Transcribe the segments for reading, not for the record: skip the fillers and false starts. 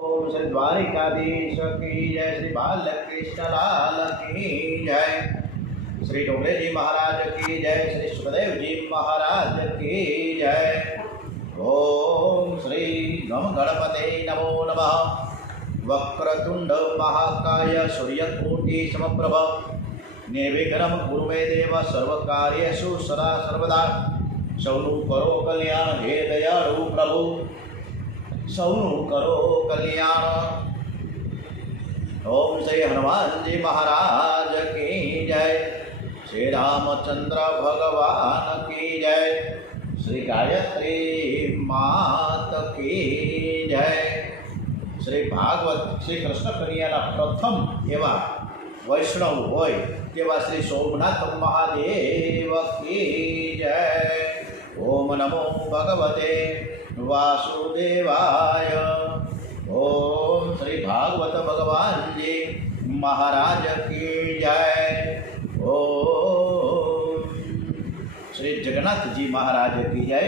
ओम श्री द्वारिकाधीश की जय, श्री बालकृष्ण लाल की जय, श्री डोंगरे जी महाराज की जय, श्री सुखदेव जी महाराज की जय। ओम श्री गम गणपते नमो नमः। वक्रतुंड महाकाय सूर्यकोटि समप्रभ निर्विघ्नं कुरु मे देव सर्वकार्येषु सदा सर्वदा। सौनु करो कल्याण हे दयाळु प्रभु, सौनु करो कल्याण। ओम श्री हनुमान जी महाराज की जय, श्री रामचंद्र भगवान की जय, श्री गायत्री मात की जय। श्री भागवत श्री कृष्ण कन्याना प्रथम एवा वैष्णव होय तेवा श्री सोमनाथ महादेव की जय। ओम नमो भगवते वासुदेवाय। ओम श्री भागवत भगवान जी महाराज की जय। ओम श्री जगन्नाथ जी महाराज की जय।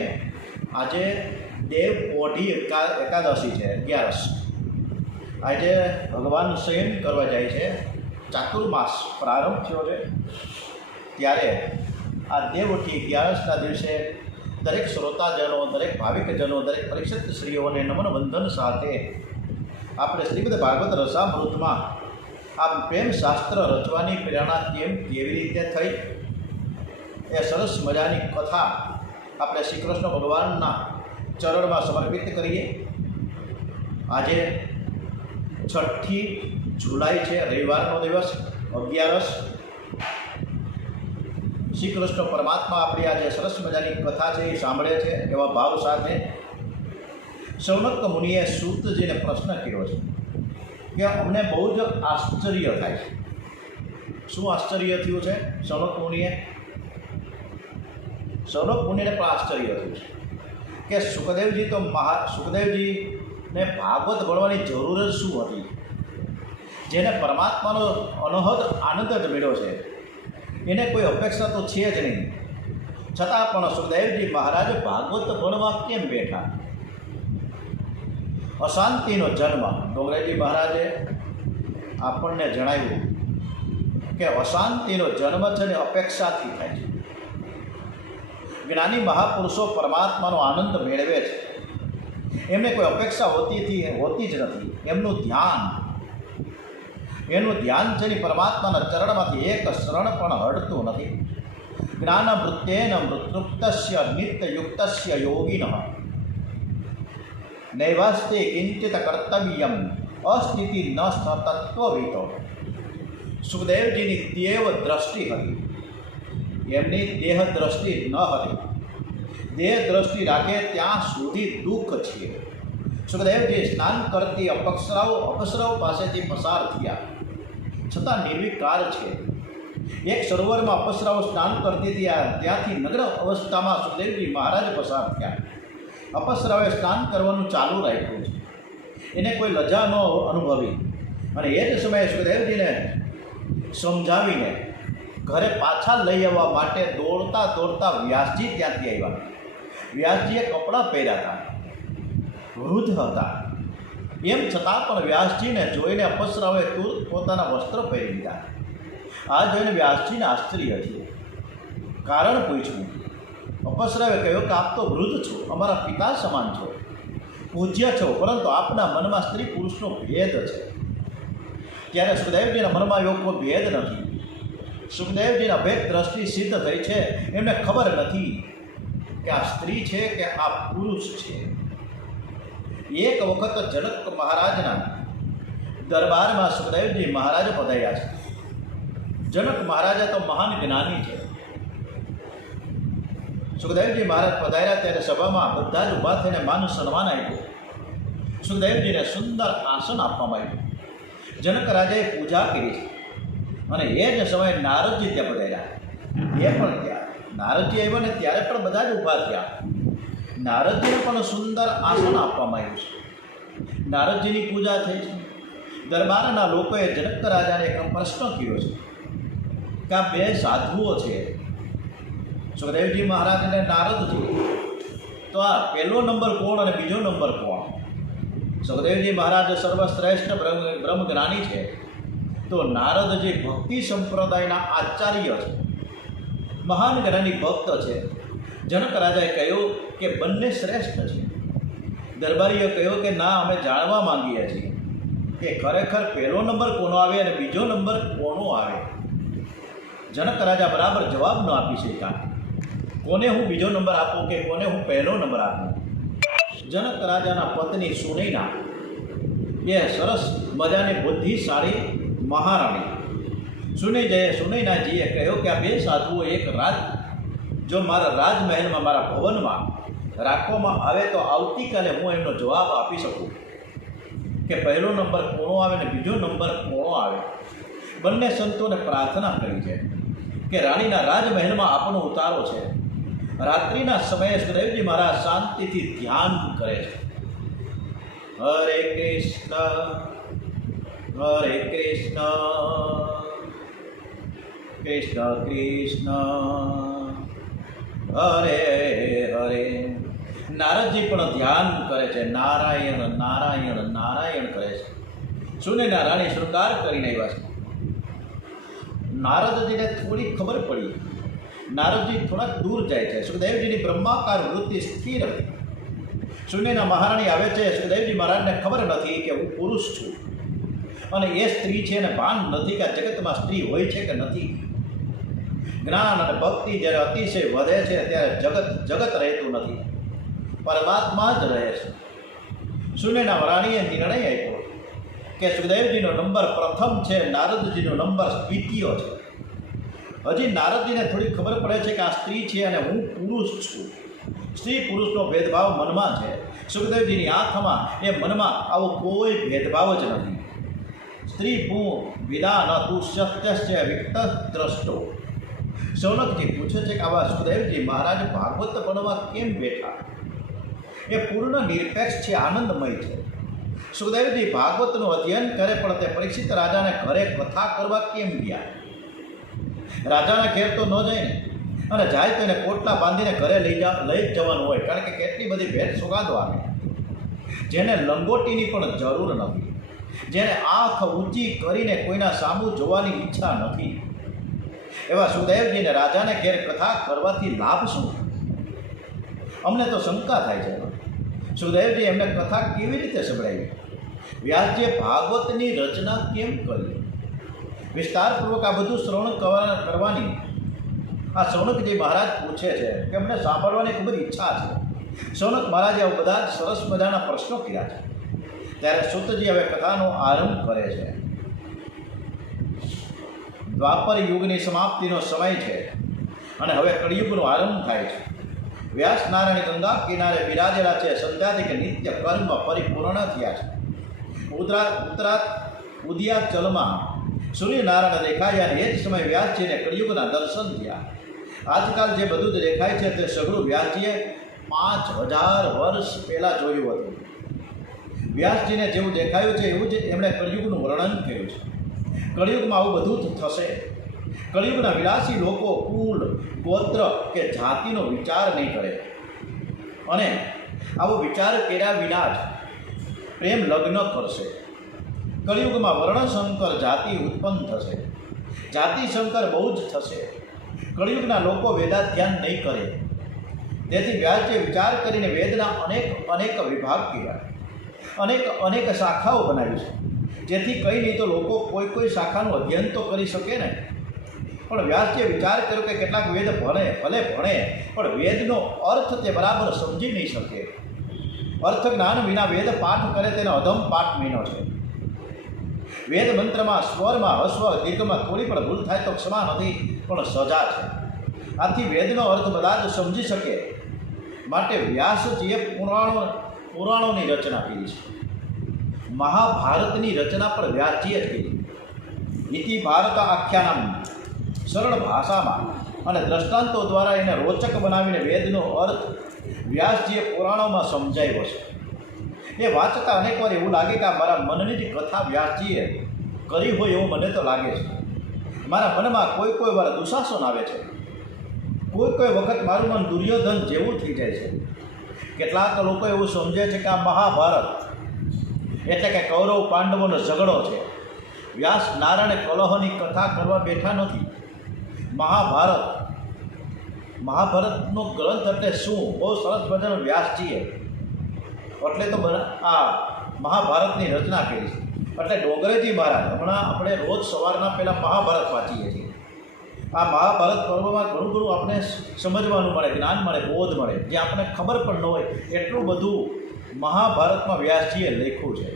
आज देव पोढ़ी एकादशी है 11। आज भगवान शयन करवा जाए छे। चातुर्मास प्रारंभ थयो छे त्यारे आ देवोठी 11 दिवसे दरेक श्रोताजनों, दरेक भाविकजनों, दरेक परीक्षित श्रीओं ने नमन वंदन साथे આપણે શ્રીમદ ભાગવત રસામૃતમાં આ પ્રેમ શાસ્ત્ર રચવાની પ્રેરણા કેવી રીતે થઈ એ સરસ મજાની કથા આપણે શ્રી કૃષ્ણ ભગવાનના ચરણમાં સમર્પિત કરીએ। આજે 6 જુલાઈ છે, રવિવારનો દિવસ 11। શ્રી કૃષ્ણ પરમાત્મા આપણી આજે સરસ મજાની કથા છે એ સાંભળે છે એવા ભાવ સાથે શૌનક મુનિએ સૂતજીને પ્રશ્ન કર્યો છે કે અમને બહુ જ આશ્ચર્ય થાય છે। શું આશ્ચર્ય થયું છે શૌનક મુનિને પણ આશ્ચર્ય થયું છે કે સુખદેવજીને ભાગવત ભણવાની જરૂર જ શું હતી? જેને પરમાત્માનો અનહદ આનંદ જ મળ્યો છે એને કોઈ અપેક્ષા તો છે જ નહીં, છતાં પણ સુખદેવજી મહારાજ ભાગવત ભણવા કેમ બેઠા? અશાંતિનો જન્મ ડોંગરેજી મહારાજે આપણને જણાવ્યું કે અશાંતિનો જન્મ છે ને અપેક્ષાથી થાય છે। જ્ઞાની મહાપુરુષો પરમાત્માનો આનંદ મેળવે છે, એમને કોઈ અપેક્ષા હોતી જ નથી। એનું ધ્યાન છે ને પરમાત્માના ચરણમાંથી એક શરણ પણ હટતું નથી। જ્ઞાન વૃત્તેન મૃતૃપ્તસ્ય નિત્યયુક્તસ્ય યોગિનઃ નૈવાસ્તે કિંચિત કર્તવ્યમ અસ્થિતિ ન તત્વવિતો। સુખદેવજીની દેવ દ્રષ્ટિ હતી, એમની દેહ દ્રષ્ટિ ન હતી। દેહ દ્રષ્ટિ રાખે ત્યાં સુધી દુઃખ છે। સુખદેવજી સ્નાન કરતી અપ્સરાઓ પાસેથી પસાર થયા, છતાં નિર્વિકાર છે। એક સરોવરમાં અપ્સરાઓ સ્નાન કરતી ત્યાંથી નગ્ન અવસ્થામાં સુખદેવજી મહારાજ પસાર થયા। અપ્સરાઓએ સ્નાન કરવાનું ચાલુ રાખ્યું છે, એને કોઈ લજા ન અનુભવી અને એ જ સમયે સુખદેવજીને સમજાવીને ઘરે પાછા લઈ આવવા માટે દોડતા વ્યાસજી ત્યાંથી આવ્યા। વ્યાસજીએ કપડાં પહેર્યા હતા, વૃદ્ધ હતા, એમ છતાં પણ વ્યાસજીને જોઈને અપ્સરાઓએ તુરંત પોતાના વસ્ત્ર પહેરી લીધા। આ જોઈને વ્યાસજીને આશ્ચર્ય થયું, કારણ પૂછ્યું। અપ્સરાઓએ કહ્યું કે આપ તો વૃદ્ધ છો, અમારા પિતા સમાન છો, પૂજ્ય છો, પરંતુ આપના મનમાં સ્ત્રી પુરુષનો ભેદ છે। ત્યારે સુખદેવજીના મનમાં એવો કોઈ ભેદ નથી। સુખદેવજીના ભેદ દ્રષ્ટિ સિદ્ધ થઈ છે, એમને ખબર નથી કે આ સ્ત્રી છે કે આ પુરુષ છે। એક વખત જનક મહારાજના દરબારમાં સુખદેવજી મહારાજ પધાર્યા છે। જનક મહારાજ તો મહાન જ્ઞાની છે। સુખદેવજી મહારાજ પધાર્યા ત્યારે સભામાં બધા જ ઊભા થઈને માન સન્માન આપ્યું। સુખદેવજીને સુંદર આસન આપવામાં આવ્યું। જનક રાજાએ પૂજા કરી છે અને એ જ સમયે નારદજી ત્યાં પધાર્યા। એ પણ ત્યાં નારદજી આવ્યા ને ત્યારે પણ બધા જ ઊભા થયા। નારદજીને પણ સુંદર આસન આપવામાં આવ્યું છે। નારદજીની પૂજા થઈ છે। દરબારના લોકોએ જનક રાજાને એક પ્રશ્ન કર્યો છે કે આ બે સાધુઓ છે, સુખદેવજી મહારાજ અને નારદજી, તો આ પહેલો નંબર કોણ અને બીજો નંબર કોણ? સુખદેવજી મહારાજ સર્વશ્રેષ્ઠ બ્રહ્મજ્ઞાની છે, તો નારદજી ભક્તિ સંપ્રદાયના આચાર્ય છે, મહાન જ્ઞાની ભક્ત છે. જનક રાજાએ કહ્યું કે બંને શ્રેષ્ઠ છે. દરબારીએ કહ્યું કે ના, અમે જાણવા માંગીએ છીએ કે ખરેખર પહેલો નંબર કોનો આવે અને બીજો નંબર કોનો આવે. જનક રાજા બરાબર જવાબ ન આપી શક્યા. કોને હું બીજો નંબર આપું કે કોને હું પહેલો નંબર આપું. જનક રાજાના પત્ની સુનૈના એ સરસ મજાની બુદ્ધિશાળી મહારાણી સુનૈનાજીએ કહ્યું કે આ બે સાધુઓ એક રાત જો મારા રાજમહેલમાં, મારા ભવનમાં રાખવામાં આવે તો આવતીકાલે હું એમનો જવાબ આપી શકું કે પહેલો નંબર કોનો આવે ને બીજો નંબર કોનો આવે. બંને સંતોને પ્રાર્થના કરી છે કે રાણીના રાજમહેલમાં આપણો ઉતારો છે. રાત્રિના સમયે સુખદેવજી મહારાજ શાંતિથી ધ્યાન કરે છે. હરે કૃષ્ણ હરે કૃષ્ણ કૃષ્ણ કૃષ્ણ હરે હરે. નારદજી પણ ધ્યાન કરે છે. નારાયણ નારાયણ નારાયણ કરે છે. સુનૈના રાણી શૃંગાર કરીને આવ્યા છે. નારદજીને થોડી ખબર પડી. નારદજી થોડાક દૂર જાય છે. સુખદેવજીની બ્રહ્માકાર વૃત્તિ સ્થિર હતી. સુનૈના મહારાણી આવે છે. સુખદેવજી મહારાજને ખબર નથી કે હું પુરુષ છું અને એ સ્ત્રી છે, અને ભાન નથી કે આ જગતમાં સ્ત્રી હોય છે કે નથી. જ્ઞાન અને ભક્તિ જ્યારે અતિશય વધે છે ત્યારે જગત રહેતું નથી, પરમાત્મા જ રહે છે. સુનૈના રાણીએ નિર્ણય આપ્યો કે સુખદેવજીનો નંબર પ્રથમ છે, નારદજીનો નંબર દ્વિતીય છે. હજી નારદજીને થોડી ખબર પડે છે કે આ સ્ત્રી છે અને હું પુરુષ છું. સ્ત્રી પુરુષનો ભેદભાવ મનમાં છે. સુખદેવજીની આંખમાં એ મનમાં આવો કોઈ ભેદભાવ જ નથી. સ્ત્રી પૂ વિદા ન તું સત્યશ્ચ વિક્ત દ્રષ્ટો. શૌનકજી પૂછે છે કે આવા સુખદેવજી મહારાજ ભાગવત બનવા કેમ બેઠા? એ પૂર્ણ નિરપેક્ષ છે, આનંદમય છે. સુખદેવજી ભાગવતનું અધ્યયન કરે પણ તે પરીક્ષિત રાજાને ઘરે કથા કરવા કેમ ગયા? રાજાના ઘેર તો ન જાય ને, અને જાય તો એને કોટલા બાંધીને ઘરે લઈ જ જવાનું હોય, કારણ કે કેટલી બધી ભેટ સોગાદો આવે. જેને લંગોટીની પણ જરૂર નથી, જેને આંખ ઊંચી કરીને કોઈના સામું જોવાની ઈચ્છા નથી, એવા સુખદેવજીને રાજાને ઘેર કથા કરવાથી લાભ શું? અમને તો શંકા થાય છે. સુખદેવજી એમને કથા કેવી રીતે સંભળાવી? વ્યાસજીએ ભાગવતની રચના કેમ કરી? વિસ્તારપૂર્વક આ બધું શ્રવણ કરવાની આ શૌનકજી મહારાજ પૂછે છે કે અમને સાંભળવાની ખૂબ જ ઈચ્છા છે. શૌનક મહારાજે આવા બધા જ સરસ મજાના પ્રશ્નો કર્યા છે. ત્યારે સૂતજી હવે કથાનો આરંભ કરે છે. દ્વાપર યુગની સમાપ્તિનો સમય છે અને હવે કળિયુગનો આરંભ થાય છે. વ્યાસ નારાયણ ગંગા કિનારે બિરાજેલા છે. સંધ્યાથી કે નિત્ય કર્મ પરિપૂર્ણ થયા છે. ઉદયાચલમાં સૂર્યનારાયણ દેખાયા અને એ જ સમયે વ્યાસજીને કળિયુગના દર્શન થયા. આજકાલ જે બધું જ દેખાય છે તે સઘળું વ્યાસજીએ 5000 વર્ષ પહેલાં જોયું હતું. વ્યાસજીને જેવું દેખાયું છે એવું જ એમણે કળિયુગનું વર્ણન કર્યું છે. કળિયુગમાં આવું બધું જ થશે. કળિયુગના વિલાસી લોકો કુલ, ગોત્ર કે જાતિનો વિચાર નહીં કરે, અને આવો વિચાર કર્યા વિના જ પ્રેમ લગ્ન કરશે. કળિયુગમાં વર્ણશંકર જાતિ ઉત્પન્ન થશે. જાતિ શંકર બહુ જ થશે. કળિયુગના લોકો વેદાધ્યાન નહીં કરે. તેથી વ્યાસજીએ વિચાર કરીને વેદના અનેક વિભાગ કર્યા, અનેક શાખાઓ બનાવી છે, જેથી કંઈ નહીં તો લોકો કોઈ શાખાનું અધ્યયન તો કરી શકે ને. પણ વ્યાસજીએ વિચાર કર્યો કે કેટલાક વેદ ભણે પણ વેદનો અર્થ તે બરાબર સમજી નહીં શકે. અર્થ જ્ઞાન વિના વેદ પાઠ કરે તેનો અધમ પાઠ મીનો છે. વેદ મંત્રમાં સ્વરમાં, હસ્વ, દીર્ઘમાં થોડી પણ ભૂલ થાય તો ક્ષમા નથી પણ સજા છે. આથી વેદનો અર્થ બધા જ સમજી શકે માટે વ્યાસજીએ પુરાણોની રચના કરી છે. મહાભારતની રચના પણ વ્યાસજીએ જ કરી. ઇતિ ભારત આખ્યાનમ સરળ ભાષામાં અને દ્રષ્ટાંતો દ્વારા એને રોચક બનાવીને વેદનો અર્થ વ્યાસજીએ પુરાણોમાં સમજાવ્યો છે. એ વાંચતા અનેકવાર એવું લાગે કે આ મારા મનની જ કથા વ્યાસજીએ કરી હોય એવું મને તો લાગે છે. મારા મનમાં કોઈ વાર દુશાસન આવે છે. કોઈ વખત મારું મન દુર્યોધન જેવું થઈ જાય છે. કેટલાક લોકો એવું સમજે છે કે આ મહાભારત એટલે કે કૌરવ પાંડવોનો ઝઘડો છે. વ્યાસ નારાયણ કલહની કથા કરવા બેઠા નથી. મહાભારતનો ગ્રંથ એટલે શું? બહુ સરસ મજાનો વ્યાસજીએ એટલે તો આ મહાભારતની રચના કરી છે. એટલે ડોંગરેજી મહારાજ, હમણાં આપણે રોજ સવારના પહેલાં મહાભારત વાંચીએ છીએ. આ મહાભારત પર્વમાં ઘણું આપણે સમજવાનું મળે, જ્ઞાન મળે, બોધ મળે, જે આપણને ખબર પણ ન હોય એટલું બધું મહાભારતમાં વ્યાસજીએ લખ્યું છે.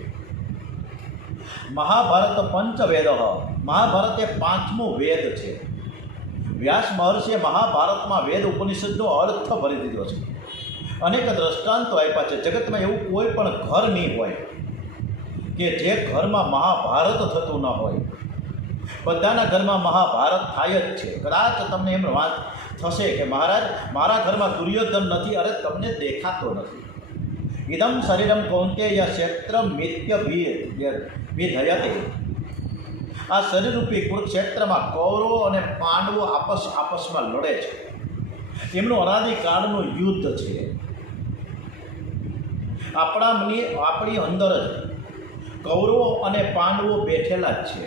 મહાભારત પંચવેદ, મહાભારત એ 5મો વેદ છે. વ્યાસ મહર્ષિએ મહાભારતમાં વેદ ઉપનિષદનો અર્થ ભરી દીધો છે. અનેક દ્રષ્ટાંતો આપ્યા છે. જગતમાં એવું કોઈ પણ ઘર નહીં હોય કે જે ઘરમાં મહાભારત થતું ન હોય. બધાના ઘરમાં મહાભારત થાય જ છે. કદાચ તમને એમ વાત થશે કે મહારાજ મારા ઘરમાં દુર્યોધન નથી. અરે તમને દેખાતો નથી. ઇદમ શરીરમ કૌંતેય ક્ષેત્ર મિત્ય વિધયતે. આ શરીરરૂપી કુરુક્ષેત્રમાં કૌરવો અને પાંડવો આપસમાં લડે છે. એમનું અનાદિકાળનું યુદ્ધ છે. આપણી અંદર જ કૌરવો અને પાંડવો બેઠેલા જ છે.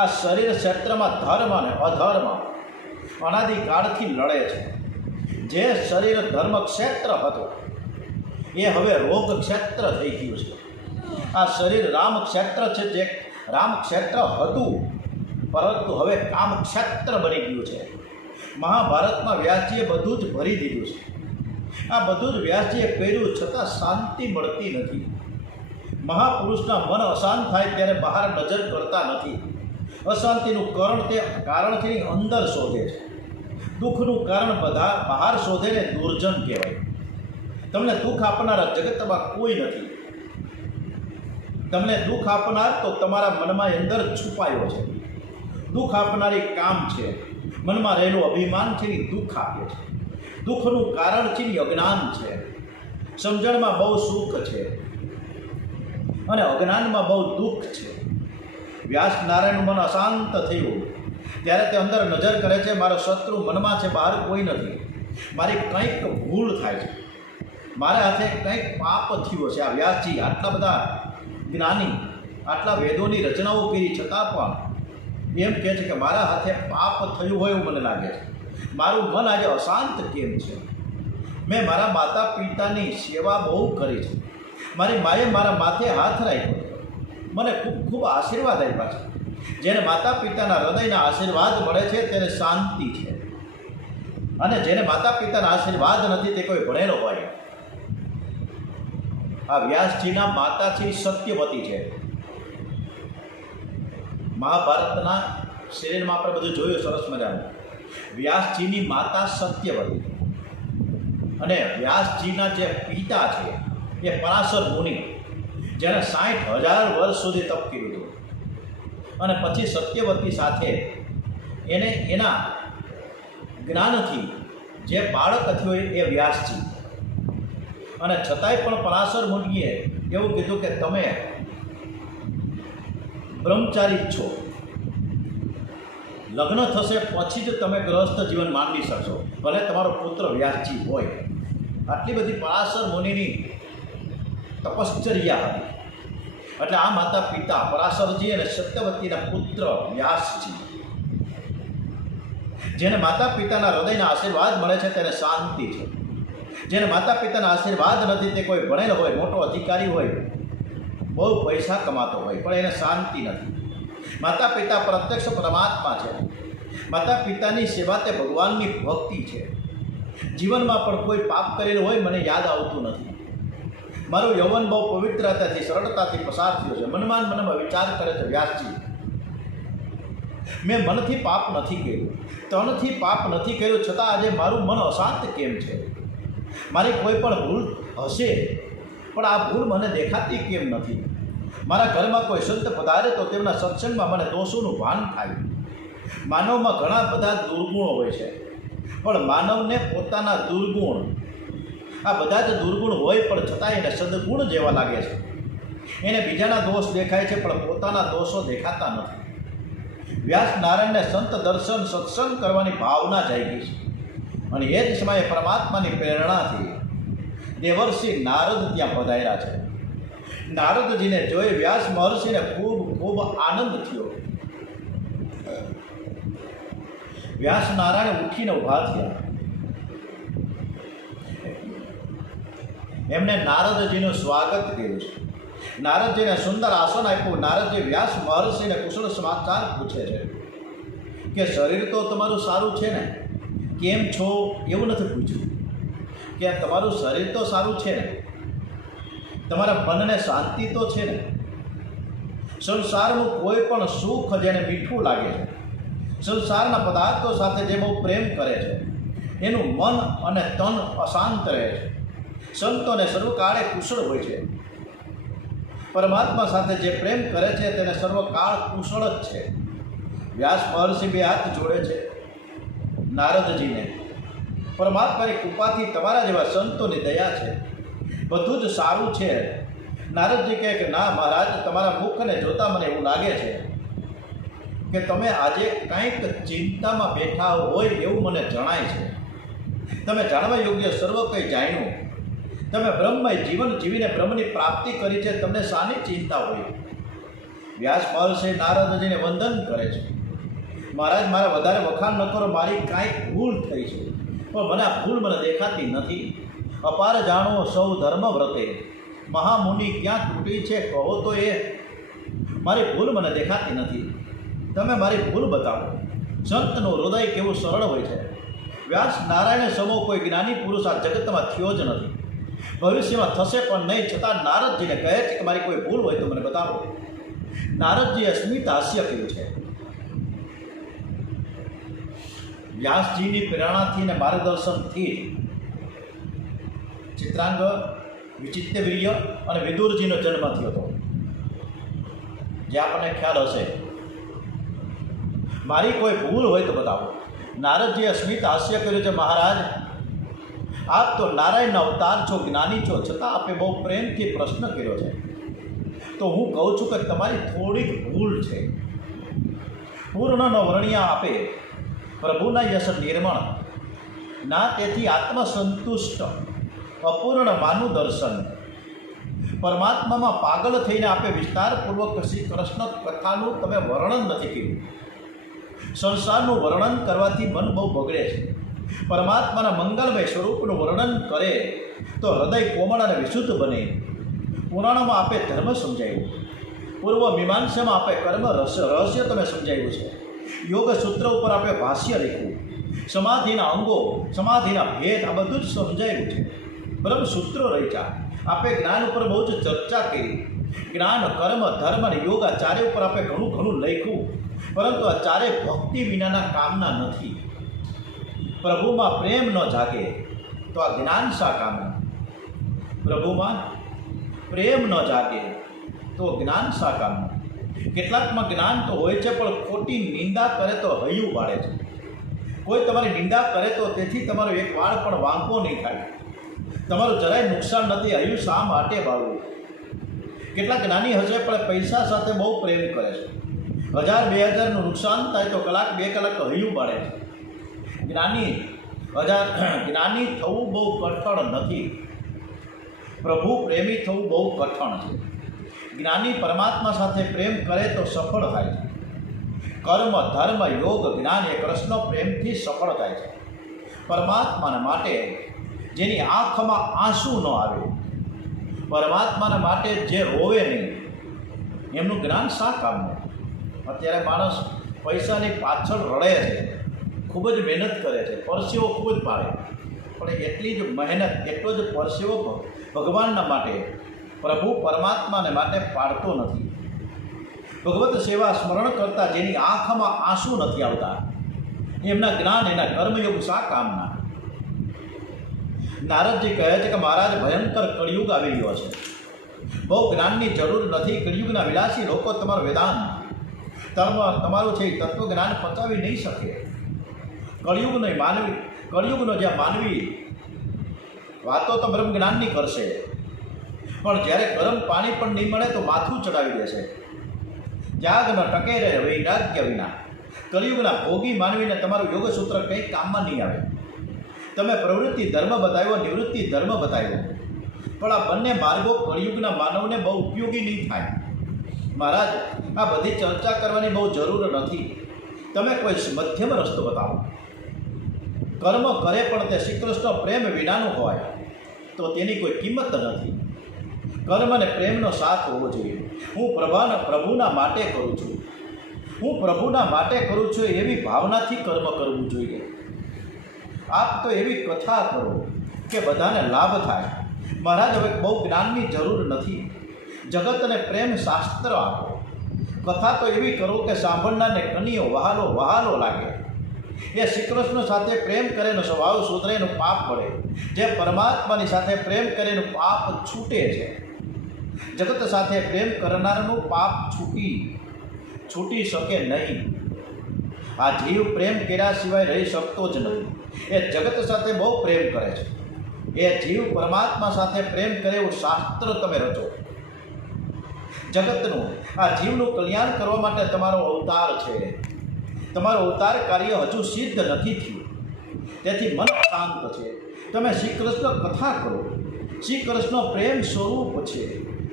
આ શરીર ક્ષેત્રમાં ધર્મ અને અધર્મ અનાદિકાળથી લડે છે. જે શરીર ધર્મ ક્ષેત્ર હતો એ હવે રોગ ક્ષેત્ર થઈ ગયું છે. આ શરીર રામ ક્ષેત્ર છે, જે રામ ક્ષેત્ર હતું પરંતુ હવે કામ ક્ષેત્ર બની ગયું છે. મહાભારતમાં વ્યાસજીએ બધું જ ભરી દીધું છે. આ બધું જ વ્યાસજીએ કર્યું, છતાં શાંતિ મળતી નથી. મહાપુરુષના મન અશાંત થાય ત્યારે બહાર નજર કરતા નથી. અશાંતિનું કારણથી અંદર શોધે છે. દુઃખનું કારણ બહાર શોધે ને દુર્જન કહેવાય. તમને દુઃખ આપનારા જગતમાં કોઈ નથી. તમને દુઃખ આપનાર તો તમારા મનમાં અંદર છુપાયો છે. દુઃખ આપનારી કામ છે. મનમાં રહેલું અભિમાન છે એ દુઃખ આપે છે. દુઃખનું કારણ છે એ અજ્ઞાન છે. સમજણમાં બહુ સુખ છે અને અજ્ઞાનમાં બહુ દુઃખ છે. વ્યાસ નારાયણનું મન અશાંત થયું ત્યારે તે અંદર નજર કરે છે, મારો શત્રુ મનમાં છે, બહાર કોઈ નથી. મારી કંઈક ભૂલ થાય છે, મારા હાથે કંઈક પાપ થયો છે. આ વ્યાસજી આટલા બધા જ્ઞાની, આટલા વેદોની રચનાઓ કરી છતાં પણ એમ કહે છે કે મારા હાથે પાપ થયું હોય એવું મને લાગે છે. મારું મન આજે અશાંત કેમ છે? મેં મારા માતા પિતાની સેવા બહુ કરી છે. મારી માએ મારા માથે હાથ રાખ્યો, મને ખૂબ ખૂબ આશીર્વાદ આપ્યા છે. જેને માતા પિતાના હૃદયના આશીર્વાદ મળે છે તેને શાંતિ છે, અને જેને માતા પિતાના આશીર્વાદ નથી તે કોઈ ભણેલો હોય. આ વ્યાસજીના માતા છે સત્યવતી છે. મહાભારતના સિરિયલમાં આપણે બધું જોયું સરસ મજાનું. વ્યાસજીની માતા સત્યવતી અને વ્યાસજીના જે પિતા છે એ પરાશર મુનિ, જેણે 60,000 વર્ષ સુધી તપ કર્યું હતું. અને પછી સત્યવતી સાથે એને એના જ્ઞાનથી જે બાળક થયું એ વ્યાસજી. અને છતાંય પણ પરાશર મુનિએ એવું કીધું કે તમે બ્રહ્મચારી છો, લગ્ન થશે પછી જ તમે ગ્રહસ્થ જીવન માંડી શકશો, ભલે તમારો પુત્ર વ્યાસજી હોય. આટલી બધી પરાશર મુનિની તપશ્ચર્યા હતી. એટલે આ માતા પિતા પરાશરજી અને સત્યવતીના પુત્ર વ્યાસજી, જેને માતા પિતાના હૃદયના આશીર્વાદ મળે છે તેને શાંતિ છે. જેને માતા પિતાના આશીર્વાદ નથી તે કોઈ ભણેલો હોય, મોટો અધિકારી હોય, બહુ પૈસા કમાતો હોય, પણ એને શાંતિ નથી. માતા પિતા પ્રત્યક્ષ પરમાત્મા છે. માતા પિતાની સેવા તે ભગવાનની ભક્તિ છે. જીવનમાં પણ કોઈ પાપ કરેલું હોય મને યાદ આવતું નથી. મારું યૌવન બહુ પવિત્રતાથી સરળતાથી પસાર થયો છે. મનમાં વિચાર કરે છે વ્યાસજી, મેં મનથી પાપ નથી કર્યું, તનથી પાપ નથી કર્યું, છતાં આજે મારું મન અશાંત કેમ છે? મારી કોઈ પણ ભૂલ હશે પણ આ ભૂલ મને દેખાતી કેમ નથી? મારા ઘરમાં કોઈ સંત પધારે તો તેમના સત્સંગમાં મને દોષોનું ભાન થાય. માનવમાં ઘણા બધા દુર્ગુણો હોય છે, પણ માનવને પોતાના દુર્ગુણ, આ બધા જ દુર્ગુણ હોય પણ છતાં એને સદગુણ જેવા લાગે છે. એને બીજાના દોષ દેખાય છે પણ પોતાના દોષો દેખાતા નથી. વ્યાસ નારાયણને સંત દર્શન સત્સંગ કરવાની ભાવના જાગી છે. અને એ જ સમયે પરમાત્માની પ્રેરણાથી દેવર્ષિ નારદ ત્યાં પધાર્યા છે. નારદજીને જોઈ વ્યાસ મહર્ષિને ખૂબ ખૂબ આનંદ થયો. વ્યાસ નારાયણ ઉઠીને ઊભા થયા. એમણે નારદજીનું સ્વાગત કર્યું છે. નારદજીને સુંદર આસન આપ્યું. નારદજી વ્યાસ મહર્ષિને કુશળ સમાચાર પૂછે છે કે શરીર તો તમારું સારું છે ને, કેમ છો એવું નથી પૂછ્યું, કે તમારું શરીર તો સારું છે ને, તમારા મનને શાંતિ તો છે ને, સંસારનું કોઈ પણ સુખ જેને મીઠું લાગે છે, સંસારના પદાર્થો સાથે જે બહુ પ્રેમ કરે છે, એનું મન અને તન અશાંત રહે છે. સંતોને સર્વકાળે કુશળ હોય છે. પરમાત્મા સાથે જે પ્રેમ કરે છે તેને સર્વકાળ કુશળ જ છે. વ્યાસ મહર્ષિ બે હાથ જોડે છે નારદજીને. પરમાત્માની કૃપાથી તમારા જેવા સંતોની દયા છે, બધું જ સારું છે. નારદજી કહે કે ના મહારાજ, તમારા મુખને જોતાં મને એવું લાગે છે કે તમે આજે કંઈક ચિંતામાં બેઠા હોય એવું મને જણાય છે. તમે જાણવા યોગ્ય સર્વ કંઈ જાણ્યું, તમે બ્રહ્મમય જીવન જીવીને બ્રહ્મની પ્રાપ્તિ કરી છે, તમને શાની ચિંતા હોય? વ્યાસ મહર્ષિ નારદજીને વંદન કરે છે. મહારાજ, મારા વધારે વખાણ ન કરો, મારી કાંઈક ભૂલ થઈ છે, પણ મને આ ભૂલ મને દેખાતી નથી. અપાર જાણો સૌ ધર્મ વ્રતે, મહામુનિ ક્યાં તૂટી છે કહો તો એ. મારી ભૂલ મને દેખાતી નથી, તમે મારી ભૂલ બતાવો. સંતનું હૃદય કેવું સરળ હોય છે. વ્યાસ નારાયણ સમો કોઈ જ્ઞાની પુરુષ આ જગતમાં થયો જ નથી, ભવિષ્યમાં થશે પણ નહીં. છતાં નારદજીને કહે છે કે મારી કોઈ ભૂલ હોય તો મને બતાવો. નારદજીએ સ્મિત હાસ્ય કર્યું છે. વ્યાસજીની પ્રેરણાથી ને માર્ગદર્શનથી ચિત્રાંગ, વિચિત્રવીર્ય અને વિદુરજીનો જન્મ થયો હતો, જે આપણને ખ્યાલ હશે. મારી કોઈ ભૂલ હોય તો બતાવો. નારદજીએ સ્મિત હાસ્ય કર્યું છે. મહારાજ, આપ તો નારાયણના અવતાર છો, જ્ઞાની છો, છતાં આપે બહુ પ્રેમથી પ્રશ્ન કર્યો છે. તો હું કહું છું કે તમારી થોડીક ભૂલ છે. પૂર્ણ ન વર્ણ્યા આપે પ્રભુના યશ નિર્મળ, ના તેથી આત્મસંતુષ્ટ અપૂર્ણ માનું દર્શન. પરમાત્મામાં પાગલ થઈને આપે વિસ્તારપૂર્વક શ્રી કૃષ્ણ કથાનું તમે વર્ણન નથી કર્યું. સંસારનું વર્ણન કરવાથી મન બહુ બગડે છે. પરમાત્માના મંગલમય સ્વરૂપનું વર્ણન કરે તો હૃદય કોમળ અને વિશુદ્ધ બને. પુરાણમાં આપે ધર્મ સમજાવ્યું, પૂર્વ મીમાંસામાં આપે કર્મ રહસ્ય તમે સમજાવ્યું છે. યોગ સૂત્ર ઉપર આપે ભાષ્ય લખ્યું, સમાધિના અંગો, સમાધિના ભેદ, આ બધું જ સમજાવ્યું છે. બ્રહ્મ સૂત્રો રચ્યા. આપે જ્ઞાન ઉપર બહુ જ ચર્ચા કરી. જ્ઞાન, કર્મ, ધર્મ અને યોગ આ ચારે ઉપર આપે ઘણું ઘણું લખ્યું, પરંતુ આ ચારે ભક્તિ વિનાના કામના નથી. પ્રભુમાં પ્રેમ ન જાગે તો આ જ્ઞાન શા કામનું? પ્રભુમાં પ્રેમ ન જાગે તો જ્ઞાન શા કામનું? કેટલાકમાં જ્ઞાન તો હોય છે, પણ ખોટી નિંદા કરે તો હૈયું વાળે છે. કોઈ તમારી નિંદા કરે તો તેથી તમારો એક વાળ પણ વાંકો નહીં થાય. તમારું જરાય નુકસાન નથી, હૈયું શા માટે વાળવું? કેટલાક જ્ઞાની હશે પણ પૈસા સાથે બહુ પ્રેમ કરે છે. 1000-2000નું નુકસાન થાય તો કલાક 2 કલાક તો હૈયું પાડે છે. જ્ઞાની થવું બહુ કઠણ નથી, પ્રભુ પ્રેમી થવું બહુ કઠણ છે. જ્ઞાની પરમાત્મા સાથે પ્રેમ કરે તો સફળ થાય છે. કર્મ, ધર્મ, યોગ, જ્ઞાન એ કૃષ્ણ પ્રેમથી સફળ થાય છે. પરમાત્માના માટે જેની આંખમાં આંસુ ન આવે, પરમાત્માના માટે જે રોવે નહીં, એમનું જ્ઞાન શા કામનું? અત્યારે માણસ પૈસાની પાછળ રડે છે, ખૂબ જ મહેનત કરે છે, પરસેવો ખૂબ જ પાડે, પણ એટલી જ મહેનત, એટલો જ પરસેવો ભગવાનના માટે, પ્રભુ પરમાત્માને માટે પાડતો નથી. ભગવત સેવા સ્મરણ કરતા જેની આંખમાં આંસુ નથી આવતા, એમના જ્ઞાન, એના કર્મયોગ શા કામના? નારદજી કહે છે કે મહારાજ, ભયંકર કળિયુગ આવી રહ્યો છે. બહુ જ્ઞાનની જરૂર નથી. કળિયુગના વિલાસી લોકો તમારું વેદાંત, તમારું છે એ તત્વજ્ઞાન પચાવી નહીં શકે. કળિયુગનો જે માનવી વાતો તો બ્રહ્મ જ્ઞાનની કરશે, પણ જ્યારે ગરમ પાણી પણ નહીં મળે તો માથું ચડાવી દેશે. જાગ ન ટકે રહે વૈરાગ્ય વિના. કળિયુગના ભોગી માનવીને તમારું યોગસૂત્ર કંઈ કામમાં નહીં આવે. તમે પ્રવૃત્તિ ધર્મ બતાવ્યો, નિવૃત્તિ ધર્મ બતાવ્યો, પણ આ બંને માર્ગો કળિયુગના માનવને બહુ ઉપયોગી નહીં થાય. મહારાજ, આ બધી ચર્ચા કરવાની બહુ જરૂર નથી. તમે કોઈ મધ્યમ રસ્તો બતાવો. કર્મ કરે પણ તે શ્રી કૃષ્ણ પ્રેમ વિનાનું હોય તો તેની કોઈ કિંમત નથી. કર્મ અને પ્રેમનો સાથ હોવો જોઈએ. હું પ્રભુના માટે કરું છું, હું પ્રભુના માટે કરું છું એવી ભાવનાથી કર્મ કરવું જોઈએ. આપ તો એવી કથા કરો કે બધાને લાભ થાય. મહારાજ, હવે બહુ જ્ઞાનની જરૂર નથી. જગતને પ્રેમ શાસ્ત્ર આપો. કથા તો એવી કરો કે સાંભળનારને કનીઓ વહાલો વહાલો લાગે. એ શ્રી કૃષ્ણ સાથે પ્રેમ કરેનો સ્વભાવ સુધરે, એનું પાપ પડે. જે પરમાત્માની સાથે પ્રેમ કરેનું પાપ છૂટે છે. જગત સાથે પ્રેમ કરનારનું પાપ છૂટી શકે નહીં. આ જીવ પ્રેમ કર્યા સિવાય રહી શકતો જ નથી. એ જગત સાથે બહુ પ્રેમ કરે છે. એ જીવ પરમાત્મા સાથે પ્રેમ કરે એવું શાસ્ત્ર તમે રચો. જગતનું, આ જીવનું કલ્યાણ કરવા માટે તમારો અવતાર છે. તમારું અવતાર કાર્ય હજુ સિદ્ધ નથી થયું, તેથી મન શાંત છે. તમે શ્રી કૃષ્ણ કથા કરો. શ્રી કૃષ્ણ પ્રેમ સ્વરૂપ છે.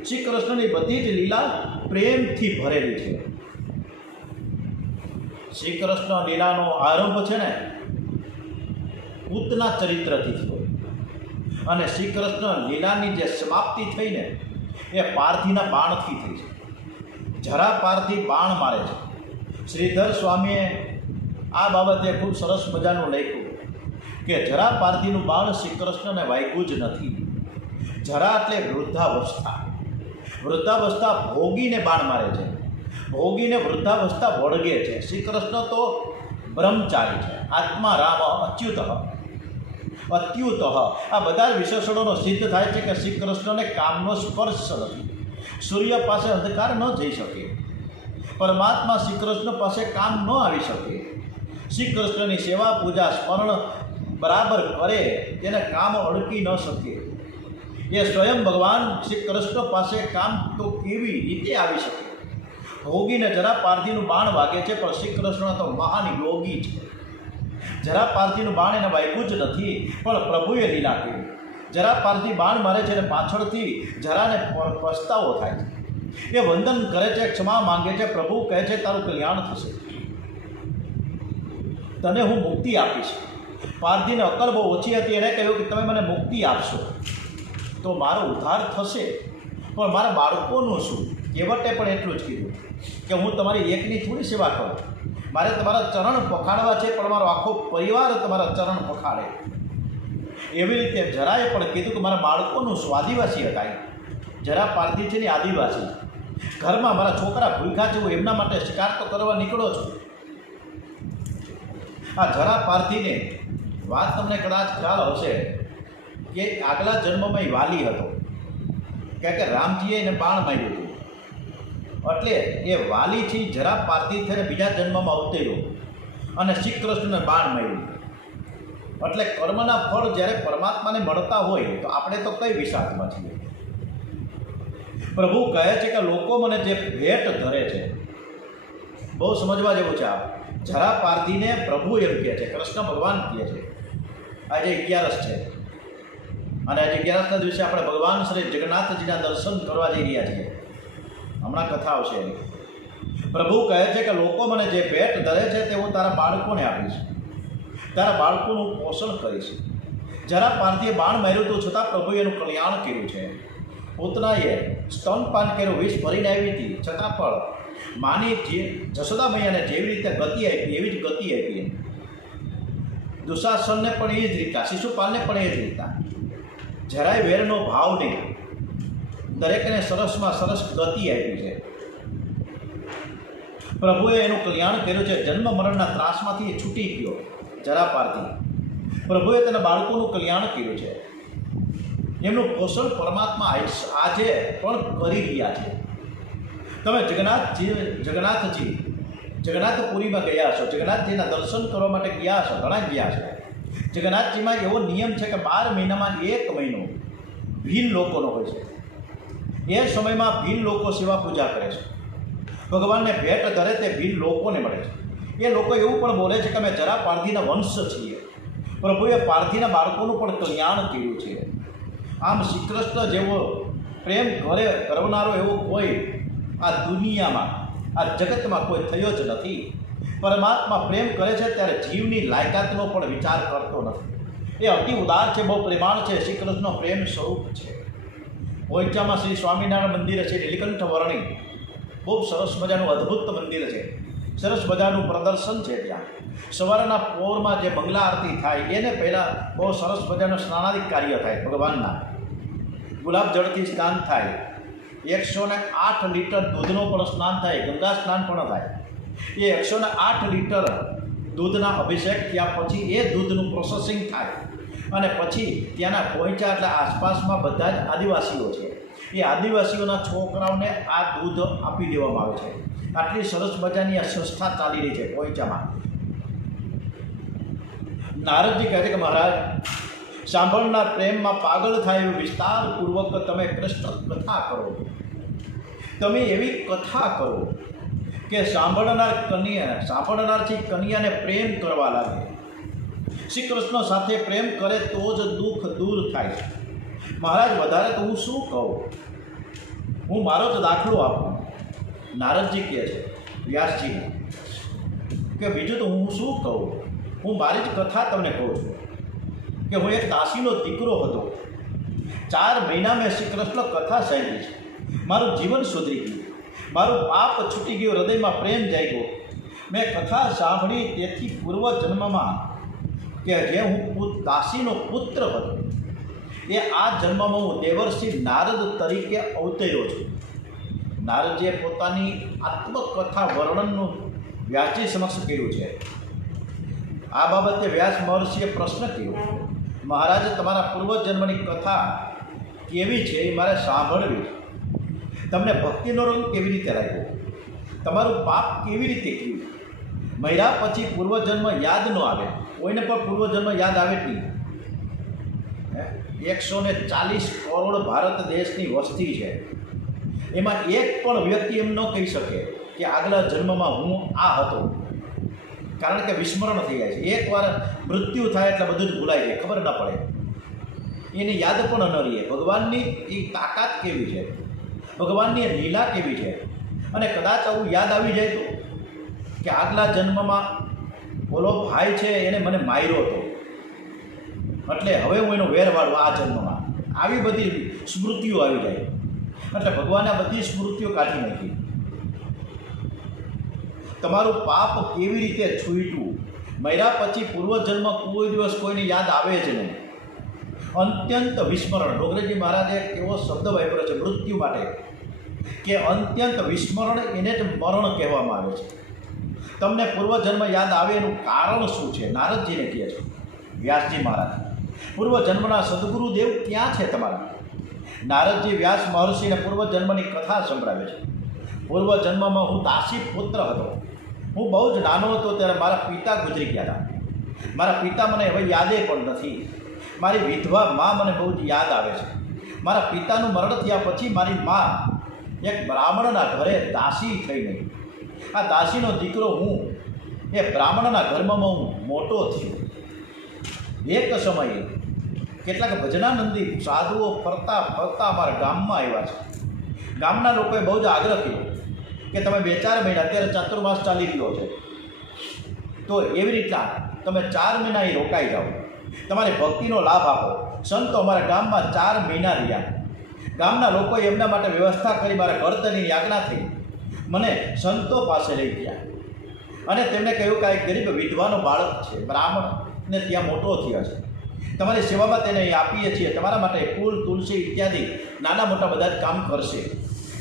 શ્રી કૃષ્ણની બધી જ લીલા પ્રેમથી ભરેલી છે. શ્રી કૃષ્ણ લીલાનો આરંભ છે ને પૂતના ચરિત્રથી થયો, અને શ્રી કૃષ્ણ લીલાની જે સમાપ્તિ થઈ ને એ પાર્થીના બાણથી થઈ છે. જરા પાર્થી બાણ મારે છે. શ્રીધર સ્વામીએ આ બાબતે ખૂબ સરસ મજાનું લખ્યું કે જરા પાર્થીનું બાણ શ્રી કૃષ્ણને વાગ્યું જ નથી. જરા એટલે વૃદ્ધાવસ્થા. વૃદ્ધાવસ્થા ભોગીને બાણ મારે છે. ભોગીને વૃદ્ધાવસ્થા વળગે છે. શ્રી કૃષ્ણ તો બ્રહ્મચારી છે. આત્મા રામ અચ્યુત. આ બધા વિશેષણોનો સિદ્ધ થાય છે કે શ્રી કૃષ્ણને કામનો સ્પર્શ નથી. સૂર્ય પાસે અંધકાર ન જઈ શકે. પરમાત્મા શ્રી કૃષ્ણ પાસે કામ ન આવી શકે. શ્રી કૃષ્ણની સેવા પૂજા સ્મરણ બરાબર કરે તેને કામ અડકી ન શકે. એ સ્વયં ભગવાન શ્રી કૃષ્ણ પાસે કામ તો કેવી રીતે આવી શકે? ભોગીને જરા પાર્થીનું બાણ વાગે છે, પણ શ્રી કૃષ્ણ તો મહાન યોગી છે. જરા પાર્થીનું બાણ એને વાગ્યું જ નથી, પણ પ્રભુએ લીલા કરી. જરા પાર્થી બાણ મારે છે અને પાછળથી જરાને પસ્તાવો થાય છે. એ વંદન કરે છે, ક્ષમા માંગે છે. પ્રભુ કહે છે તારું કલ્યાણ થશે, તને હું મુક્તિ આપીશ. પાર્થીને અક્કલ બહુ ઓછી હતી. એને કહ્યું કે તમે મને મુક્તિ આપશો તો મારો ઉદ્ધાર થશે, પણ મારા બાળકોનું શું? કેવટે પણ એટલું જ કીધું કે હું તમારી એકની થોડી સેવા કરું. મારે તમારા ચરણ પખાડવા છે, પણ મારો આખો પરિવાર તમારા ચરણ પખાડે. એવી રીતે જરાએ પણ કીધું કે મારા બાળકોનું શું? આદિવાસી હતા. જરા પાર્થી છે ને આદિવાસી. ઘરમાં મારા છોકરા ભૂખ્યા છે, હું એમના માટે શિકાર તો કરવા નીકળો છું. આ જરા પાર્થીને વાત તમને કદાચ ખ્યાલ હશે કે આગલા જન્મમાં એ વાલી હતો, કારણ કે રામજીએ એને બાણ માર્યું હતું. એટલે એ વાલીથી જરા પાર્થી થઈને બીજા જન્મમાં અવતર્યો અને શ્રી કૃષ્ણને બાણ માર્યું. એટલે કર્મના ફળ જ્યારે પરમાત્માને મળતા હોય તો આપણે તો કઈ વિષાદમાં છીએ. પ્રભુ કહે છે કે લોકો મને જે ભેટ ધરે છે, બહુ સમજવા જેવું છે. આ જરા પાર્થીને પ્રભુ એમ કહે છે, કૃષ્ણ ભગવાન કહે છે. આજે 11 છે અને આજે 11ના દિવસે આપણે ભગવાન શ્રી જગન્નાથજીના દર્શન કરવા જઈ રહ્યા છીએ. હમણાં કથા આવશે. પ્રભુ કહે છે કે લોકો મને જે ભેટ ધરે છે તે હું તારા બાળકોને આપીશ, તારા બાળકોનું પોષણ કરીશ. જરા પાર્થીએ બાણ માર્યું હતું, છતાં પ્રભુએ એનું કલ્યાણ કર્યું છે. પૂતનાએ સ્તનપાન કર્યું, વિષ ભરીને આવી હતી, છતાં પણ માની જશોદા મૈયાને જેવી રીતે ગતિ આપી એવી જ ગતિ આપી. દુશાસનને પણ એ જ રીતના, શિશુપાલને પણ એ જ રીતના. જરાય વેરનો ભાવ નહીં, દરેકને સરસમાં સરસ ગતિ આપી છે. પ્રભુએ એનું કલ્યાણ કર્યું છે. જન્મ મરણના ત્રાસમાંથી એ છૂટી ગયો જરા પાર્થી. પ્રભુએ તેના બાળકોનું કલ્યાણ કર્યું છે. એમનું પોષણ પરમાત્મા આજે પણ કરી રહ્યા છે. તમે જગન્નાથપુરીમાં ગયા છો, જગન્નાથજીના દર્શન કરવા માટે ગયા છો, ઘણા ગયા છો. જગન્નાથજીમાં એવો નિયમ છે કે 12 મહિનામાં 1 મહિનો ભીલ લોકોનો હોય છે. એ સમયમાં ભીલ લોકો સેવા પૂજા કરે છે. ભગવાનને ભેટ ધરે તે ભીલ લોકોને મળે છે. એ લોકો એવું પણ બોલે છે કે અમે જરા પાર્થીના વંશ છીએ. પ્રભુએ પાર્થીના બાળકોનું પણ કલ્યાણ કર્યું છે. આમ શ્રી કૃષ્ણ જેવો પ્રેમ કરનારો એવો કોઈ આ દુનિયામાં, આ જગતમાં કોઈ થયો જ નથી. પરમાત્મા પ્રેમ કરે છે ત્યારે જીવની લાયકાતનો પણ વિચાર કરતો નથી. એ અતિ ઉદાર છે, બહુ પ્રેમાળ છે, શ્રી કૃષ્ણનો પ્રેમ સ્વરૂપ છે. પોઈચામાં શ્રી સ્વામિનારાયણ મંદિર છે, નીલકંઠ વર્ણી, બહુ સરસ મજાનું અદ્ભુત મંદિર છે, સરસ મજાનું પ્રદર્શન છે. ત્યાં સવારના પોરમાં જે મંગલા આરતી થાય એને પહેલાં બહુ સરસ મજાનું સ્નાનાદિક કાર્ય થાય. ભગવાનના ગુલાબ જળથી સ્નાન થાય, 108 લીટર દૂધનો પણ સ્નાન થાય, ગંગા સ્નાન પણ થાય. એ 108 લીટર દૂધના અભિષેક થયા પછી એ દૂધનું પ્રોસેસિંગ થાય અને પછી ત્યાંના પોઈચા એટલે આસપાસમાં બધા જ આદિવાસીઓ છે, એ આદિવાસીઓના છોકરાઓને આ દૂધ આપી દેવામાં આવે છે. આટલી સરસ મજાની આ સંસ્થા ચાલી રહી છે પોઈચામાં. નારદજી કહે છે કે મહારાજ, સાંભળનાર પ્રેમમાં પાગલ થાય એવું વિસ્તારપૂર્વક તમે કૃષ્ણ કથા કરો. તમે એવી કથા કરો કે સાંભળનારથી કન્યાને પ્રેમ કરવા લાગે. શ્રી કૃષ્ણ સાથે પ્રેમ કરે તો જ દુઃખ દૂર થાય. મહારાજ, વધારે તો હું શું કહું, હું મારો જ દાખલો આપું. નારદજી કહે છે વ્યાસજીને કે બીજું તો હું શું કહું, હું મારી જ કથા તમને કહું છું કે હું એક દાસીનો દીકરો હતો. 4 મહિના મેં શ્રી કૃષ્ણ કથા સાંભળી છે. મારું જીવન સુધરી ગયું, મારું પાપ છૂટી ગયું, હૃદયમાં પ્રેમ જાગ્યો. મેં કથા સાંભળી તેથી પૂર્વજન્મમાં કે જે હું દાસીનો પુત્ર હતો એ આ જન્મમાં હું દેવર્ષિ નારદ તરીકે અવતર્યો છું. નારદજીએ પોતાની આત્મકથા વર્ણનનું વ્યાસજી સમક્ષ કર્યું છે. આ બાબતે વ્યાસ મહર્ષિએ પ્રશ્ન કર્યો, મહારાજ, તમારા પૂર્વજન્મની કથા કેવી છે એ મારે સાંભળવી. તમને ભક્તિનો રંગ કેવી રીતે લાગ્યો, તમારું પાપ કેવી રીતે કર્યું. મર્યા પછી પૂર્વજન્મ યાદ ન આવે, કોઈને પણ પૂર્વજન્મ યાદ આવે જ નહીં. 140 કરોડ ભારત દેશની વસ્તી છે, એમાં એક પણ વ્યક્તિ એમ ન કહી શકે કે આગલા જન્મમાં હું આ હતો, કારણ કે વિસ્મરણ થઈ જાય છે. એકવાર મૃત્યુ થાય એટલે બધું જ ભૂલાઈ જાય, ખબર ન પડે, એને યાદ પણ ન રહીએ. ભગવાનની એ તાકાત કેવી છે, ભગવાનની એ લીલા કેવી છે. અને કદાચ આવું યાદ આવી જાય તો કે આગલા જન્મમાં ઓલો ભાઈ છે એને મને માર્યો હતો, એટલે હવે હું એનો વેર વાળું આ જન્મમાં, આવી બધી સ્મૃતિઓ આવી જાય. એટલે ભગવાને આ બધી સ્મૃતિઓ કાઢી નાખી. તમારું પાપ કેવી રીતે છૂટ્યું, મર્યા પછી પૂર્વજન્મ કોઈ દિવસ કોઈને યાદ આવે જ નહીં. અત્યંત વિસ્મરણ, ડોગરેજી મહારાજે કેવો શબ્દ વાપર્યો છે મૃત્યુ માટે કે અત્યંત વિસ્મરણ, એને જ મરણ કહેવામાં આવે છે. તમને પૂર્વજન્મ યાદ આવે એનું કારણ શું છે? નારદજીને કહે છે વ્યાસજી મહારાજ, પૂર્વજન્મના સદગુરુદેવ ક્યાં છે તમારા? નારદજી વ્યાસ મહર્ષિને પૂર્વજન્મની કથા સંભળાવે છે. પૂર્વજન્મમાં હું દાસી પુત્ર હતો. હું બહુ જ નાનો હતો ત્યારે મારા પિતા ગુજરી ગયા હતા. મારા પિતા મને હવે યાદે પણ નથી. મારી વિધવા મા મને બહુ જ યાદ આવે છે. મારા પિતાનું મરણ થયા પછી મારી મા એક બ્રાહ્મણના ઘરે દાસી થઈ ગઈ. આ દાસીનો દીકરો હું એ બ્રાહ્મણના ઘરમાં હું મોટો થયો. એક સમયે કેટલાક ભજનાનંદી સાધુઓ ફરતા ફરતા અમારા ગામમાં આવ્યા છે. ગામના લોકોએ બહુ જ આગ્રહ કર્યો કે તમે 2-4 મહિના, અત્યારે ચાતુર્માસ ચાલી રહ્યો છે, તો એવી રીતના તમે 4 મહિના એ રોકાઈ જાઓ, તમારી ભક્તિનો લાભ આપો. સંતો અમારા ગામમાં 4 મહિના રહ્યા. ગામના લોકોએ એમના માટે વ્યવસ્થા કરી. મારા ઘરતની યાજ્ઞા થઈ, મને સંતો પાસે લઈ ગયા અને તેમને કહ્યું કે આ એક ગરીબ વિધવાનો બાળક છે, બ્રાહ્મણને ત્યાં મોટો થયો છે, તમારી સેવામાં તેને આપીએ છીએ. તમારા માટે ફૂલ, તુલસી ઇત્યાદિ નાના મોટા બધા જ કામ કરશે.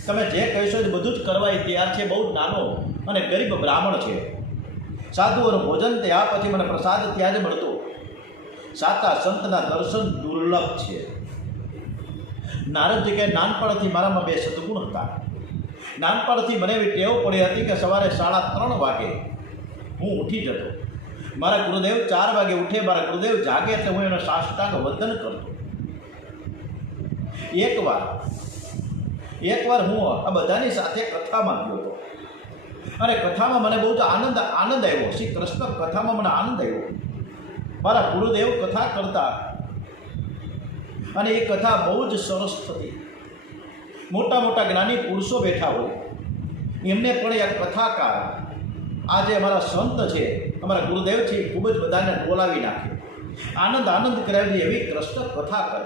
તમે જે કહેશો એ બધું જ કરવા એ તૈયાર છે. બહુ નાનો અને ગરીબ બ્રાહ્મણ છે. સાધુઓનું ભોજન ત્યાં પછી મને પ્રસાદ ત્યાં જ મળતો. સાચા સંતના દર્શન દુર્લભ છે. નારદજી કહે, નાનપણથી મારામાં 2 સદગુણ હતા. નાનપણથી મને એવી ટેવ પડી હતી કે સવારે 3:30 વાગે હું ઉઠી જતો. મારા ગુરુદેવ 4 વાગે ઉઠે, મારા ગુરુદેવ જાગે એટલે હું એનો સાષ્ટાંગ વંદન કરતો. એકવાર હું આ બધાની સાથે કથામાં ગયો હતો અને કથામાં મને બહુ જ આનંદ આવ્યો. શ્રી કૃષ્ણ કથામાં મને આનંદ આવ્યો. મારા ગુરુદેવ કથા કરતા અને એ કથા બહુ જ સરસ થતી. મોટા મોટા જ્ઞાની પુરુષો બેઠા હોય, એમને પણ એક કથાકાર, આ જે અમારા સંત છે, અમારા ગુરુદેવ છે, એ ખૂબ જ બધાને બોલાવી નાખે, આનંદ કરાવી એવી કૃષ્ણ કથા કરે.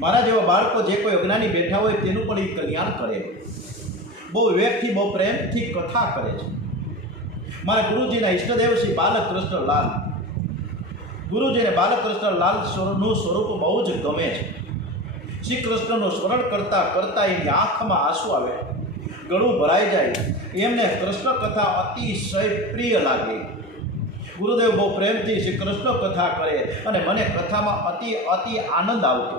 મારા જેવા બાળકો જે કોઈ અજ્ઞાની બેઠા હોય તેનું પણ એ કલ્યાણ કરે. બહુ વિવેકથી, બહુ પ્રેમથી કથા કરે છે. મારા ગુરુજીના ઈષ્ટદેવ શ્રી બાલકૃષ્ણ લાલ, ગુરુજીને બાલકૃષ્ણ લાલનું સ્વરૂપ બહુ જ ગમે છે. શ્રી કૃષ્ણનું સ્મરણ કરતાં કરતાં એની આંખમાં આંસુ આવે, ગળું ભરાઈ જાય. એમને કૃષ્ણ કથા અતિશય પ્રિય લાગે. ગુરુદેવ બહુ પ્રેમથી શ્રી કૃષ્ણ કથા કરે અને મને કથામાં અતિ આનંદ આવતો.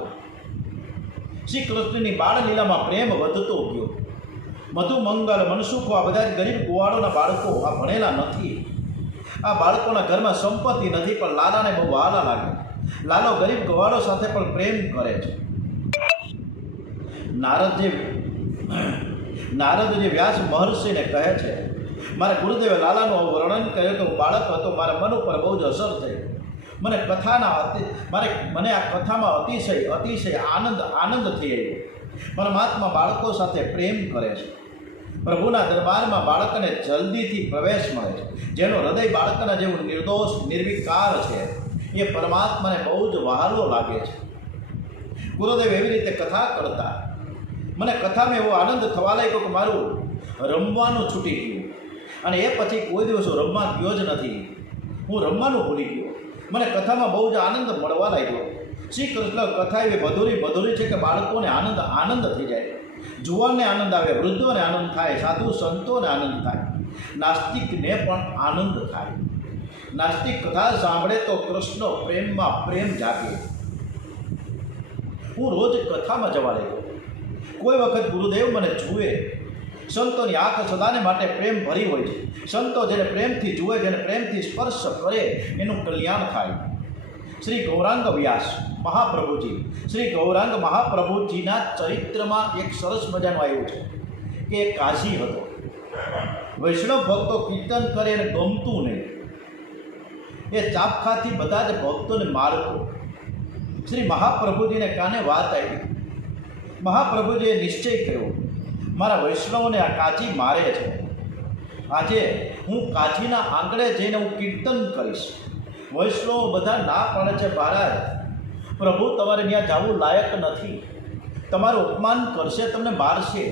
શ્રી કૃષ્ણની બાળલીલામાં પ્રેમ વધતો ગયો. મધુ મંગલ મનસુખો આ બધા જ ગરીબ ગોવાળોના બાળકો, આ ભણેલા નથી. આ બાળકોના ઘરમાં સંપત્તિ નથી, પણ લાલાને બહુ વહાલા લાગે. લાલો ગરીબ ગવાળો સાથે પણ પ્રેમ કરે છે. નારદજી વ્યાસ મહર્ષિને કહે છે, મારા ગુરુદેવે લાલાનું વર્ણન કર્યું કે હું બાળક હતો, મારા મન ઉપર બહુ જ અસર થઈ. મને આ કથામાં અતિશય આનંદ થઈ આવ્યો. પરમાત્મા બાળકો સાથે પ્રેમ કરે છે. પ્રભુના દરબારમાં બાળકને જલ્દીથી પ્રવેશ મળે છે. જેનો હૃદય બાળકના જેવું નિર્દોષ નિર્વિકાર છે, એ પરમાત્માને બહુ જ વહાલો લાગે છે. ગુરુદેવ એવી રીતે કથા કરતા મને કથામાં એવો આનંદ થવા લાગ્યો કે મારું રમવાનું છૂટી ગયું. અને એ પછી કોઈ દિવસ હું રમવા ગયો જ નથી. હું રમવાનું ભૂલી ગયો. મને કથામાં બહુ જ આનંદ મળવા લાગ્યો. શ્રી કૃષ્ણ કથા એવી મધુરી છે કે બાળકોને આનંદ થઈ જાય. જુવાનને આનંદ આવે, વૃદ્ધોને આનંદ થાય, સાધુ સંતોને આનંદ થાય, નાસ્તિકને પણ આનંદ થાય. નાસ્તિક કથા સાંભળે તો કૃષ્ણ પ્રેમમાં પ્રેમ જાગે. હું રોજ કથામાં જવા લાગ્યો. કોઈ વખત ગુરુદેવ મને જુએ. સંતોની આંખ સદાને માટે પ્રેમ ભરી હોય છે. સંતો જેને પ્રેમથી જુએ, જેને પ્રેમથી સ્પર્શ કરે, એનું કલ્યાણ થાય. શ્રી ગૌરાંગ વ્યાસ મહાપ્રભુજી, શ્રી ગૌરાંગ મહાપ્રભુજીના ચરિત્રમાં એક સરસ મજાનું આવ્યું છે કે એક કાશી હતો. વૈષ્ણવ ભક્તો કીર્તન કરે એને ગમતું નહીં. એ ચાપખાથી બધા જ ભક્તોને મારતો. શ્રી મહાપ્રભુજીને કાને વાત આવી. મહાપ્રભુજીએ નિશ્ચય કર્યો, મારા વૈષ્ણવોને આ કાચી મારે છે. આજે હું કાચીના આંગણે જઈને હું કીર્તન કરીશ. વૈષ્ણવો બધા ના પાડે છે, મહારાજ પ્રભુ તમારે ત્યાં જવું લાયક નથી, તમારું અપમાન કરશે, તમને મારશે.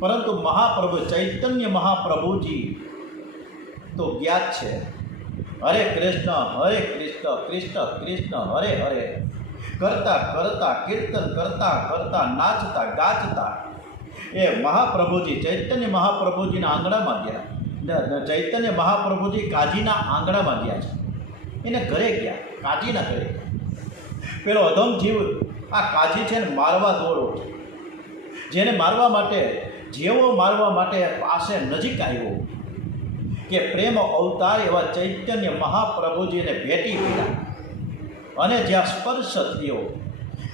પરંતુ મહાપ્રભુ ચૈતન્ય મહાપ્રભુજી તો જ્ઞાત છે. હરે કૃષ્ણ કૃષ્ણ કૃષ્ણ હરે હરે કરતા કીર્તન કરતા નાચતા ગાચતા એ મહાપ્રભુજી ચૈતન્ય મહાપ્રભુજીના આંગણામાં ગયા. ચૈતન્ય મહાપ્રભુજી કાજીના આંગણામાં ગયા છે. એને ઘરે ગયા, કાજીના ઘરે. પેલો અધમ જીવ આ કાજી છે ને મારવા દોડો છે. જેને મારવા માટે પાસે નજીક આવ્યો કે પ્રેમ અવતાર એવા ચૈતન્ય મહાપ્રભુજીને ભેટી પડ્યા. અને જ્યાં સ્પર્શ થયો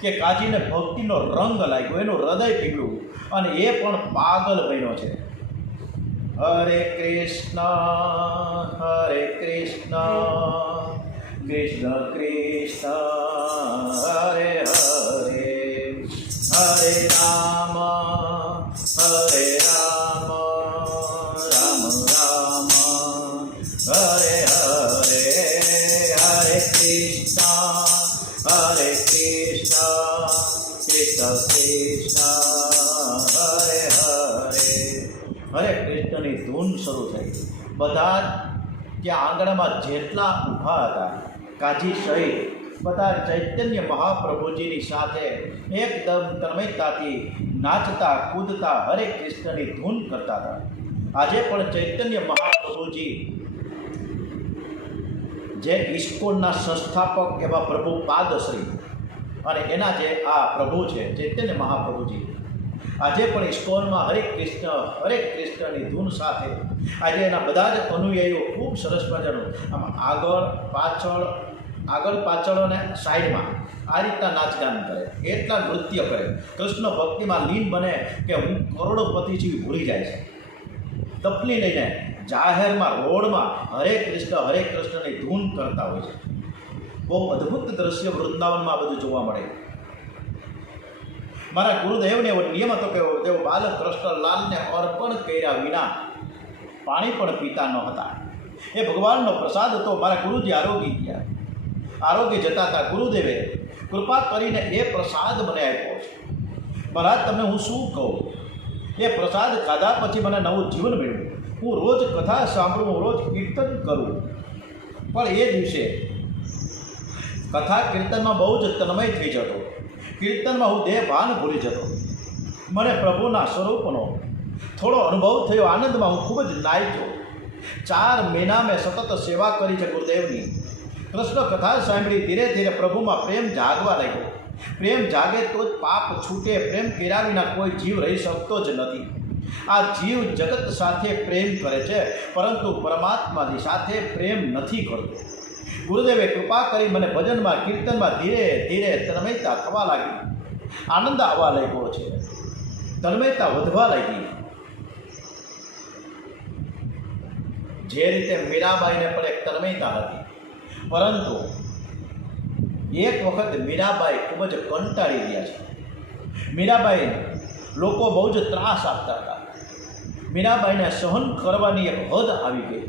કે કાજીને ભક્તિનો રંગ લાગ્યો, એનું હૃદય પીગળ્યું અને એ પણ પાગલ બન્યો છે. હરે કૃષ્ણ કૃષ્ણ કૃષ્ણ હરે હરે હરે રામ રામ રામ હરે હરે હરે કૃષ્ણ કૃષ્ણ કૃષ્ણ હરે હરે. હરે કૃષ્ણની ધૂન શરૂ થઈ. બધા ત્યાં આંગણામાં જેટલા ઊભા હતા કાજી સહિત બધા ચૈતન્ય મહાપ્રભુજીની સાથે એકદમ તન્મયતાથી નાચતા કૂદતા હરે કૃષ્ણની ધૂન કરતા હતા. આજે પણ ચૈતન્ય મહાપ્રભુજી જે ઇસ્કોનના સંસ્થાપક એવા પ્રભુ પાદશ્રી અને એના જે આ પ્રભુ છે ચૈતન્ય મહાપ્રભુજી, આજે પણ ઇસ્કોનમાં હરે કૃષ્ણની ધૂન સાથે આજે એના બધા જ અનુયાયીઓ ખૂબ સરસ મજાનું આમાં આગળ પાછળ અને સાઈડમાં આ રીતના નાચગાન કરે, એટલા નૃત્ય કરે, કૃષ્ણ ભક્તિમાં લીન બને કે હું કરોડોપતિ જેવી ભૂલી જાય છે. તપલી લઈને જાહેરમાં રોડમાં હરે કૃષ્ણની ધૂન કરતા હોય છે. બહુ અદ્ભુત દ્રશ્ય વૃંદાવનમાં બધું જોવા મળે. મારા ગુરુદેવને એવો નિયમ હતો કે તેઓ બાલકૃષ્ણલાલને અર્પણ કર્યા વિના પાણી પણ પીતા ન હતા. એ ભગવાનનો પ્રસાદ હતો. મારા ગુરુજી આરોગી ગયા. આરોગ્ય જતા હતા. ગુરુદેવે કૃપા કરીને એ પ્રસાદ મને આપ્યો છે. મહારાજ તમને હું શું કહું, એ પ્રસાદ ખાધા પછી મને નવું જીવન મળ્યું. હું રોજ કથા સાંભળું, રોજ કીર્તન કરું, પણ એ દિવસે કથા કીર્તનમાં બહુ જ તન્મય થઈ જતો. કીર્તનમાં હું દેહ ભાન ભૂલી જતો. મને પ્રભુના સ્વરૂપનો થોડો અનુભવ થયો. આનંદમાં હું ખૂબ જ નાચ્યો. 4 મહિના મેં સતત સેવા કરી છે ગુરુદેવની. કૃષ્ણ કથા સાંભળી. ધીરે ધીરે પ્રભુમાં પ્રેમ જાગવા લાગ્યો. પ્રેમ જાગે તો જ પાપ છૂટે. પ્રેમ કર્યા વિના કોઈ જીવ રહી શકતો જ નથી. આ જીવ જગત સાથે પ્રેમ કરે છે, પરંતુ પરમાત્માની સાથે પ્રેમ નથી કરતો. ગુરુદેવે કૃપા કરી મને ભજનમાં, કીર્તનમાં ધીરે ધીરે તન્મયતા થવા લાગી. આનંદ આવવા લાગ્યો છે. તન્મયતા વધવા લાગી. જે રીતે મીરાબાઈને પણ એક તન્મયતા હતી, પરંતુ એક વખત મીરાબાઈ ખૂબ જ કંટાળી ગયા છે. મીરાબાઈ લોકો બહુ જ ત્રાસ આપતા હતા. મીરાબાઈને સહન કરવાની એક હદ આવી ગઈ.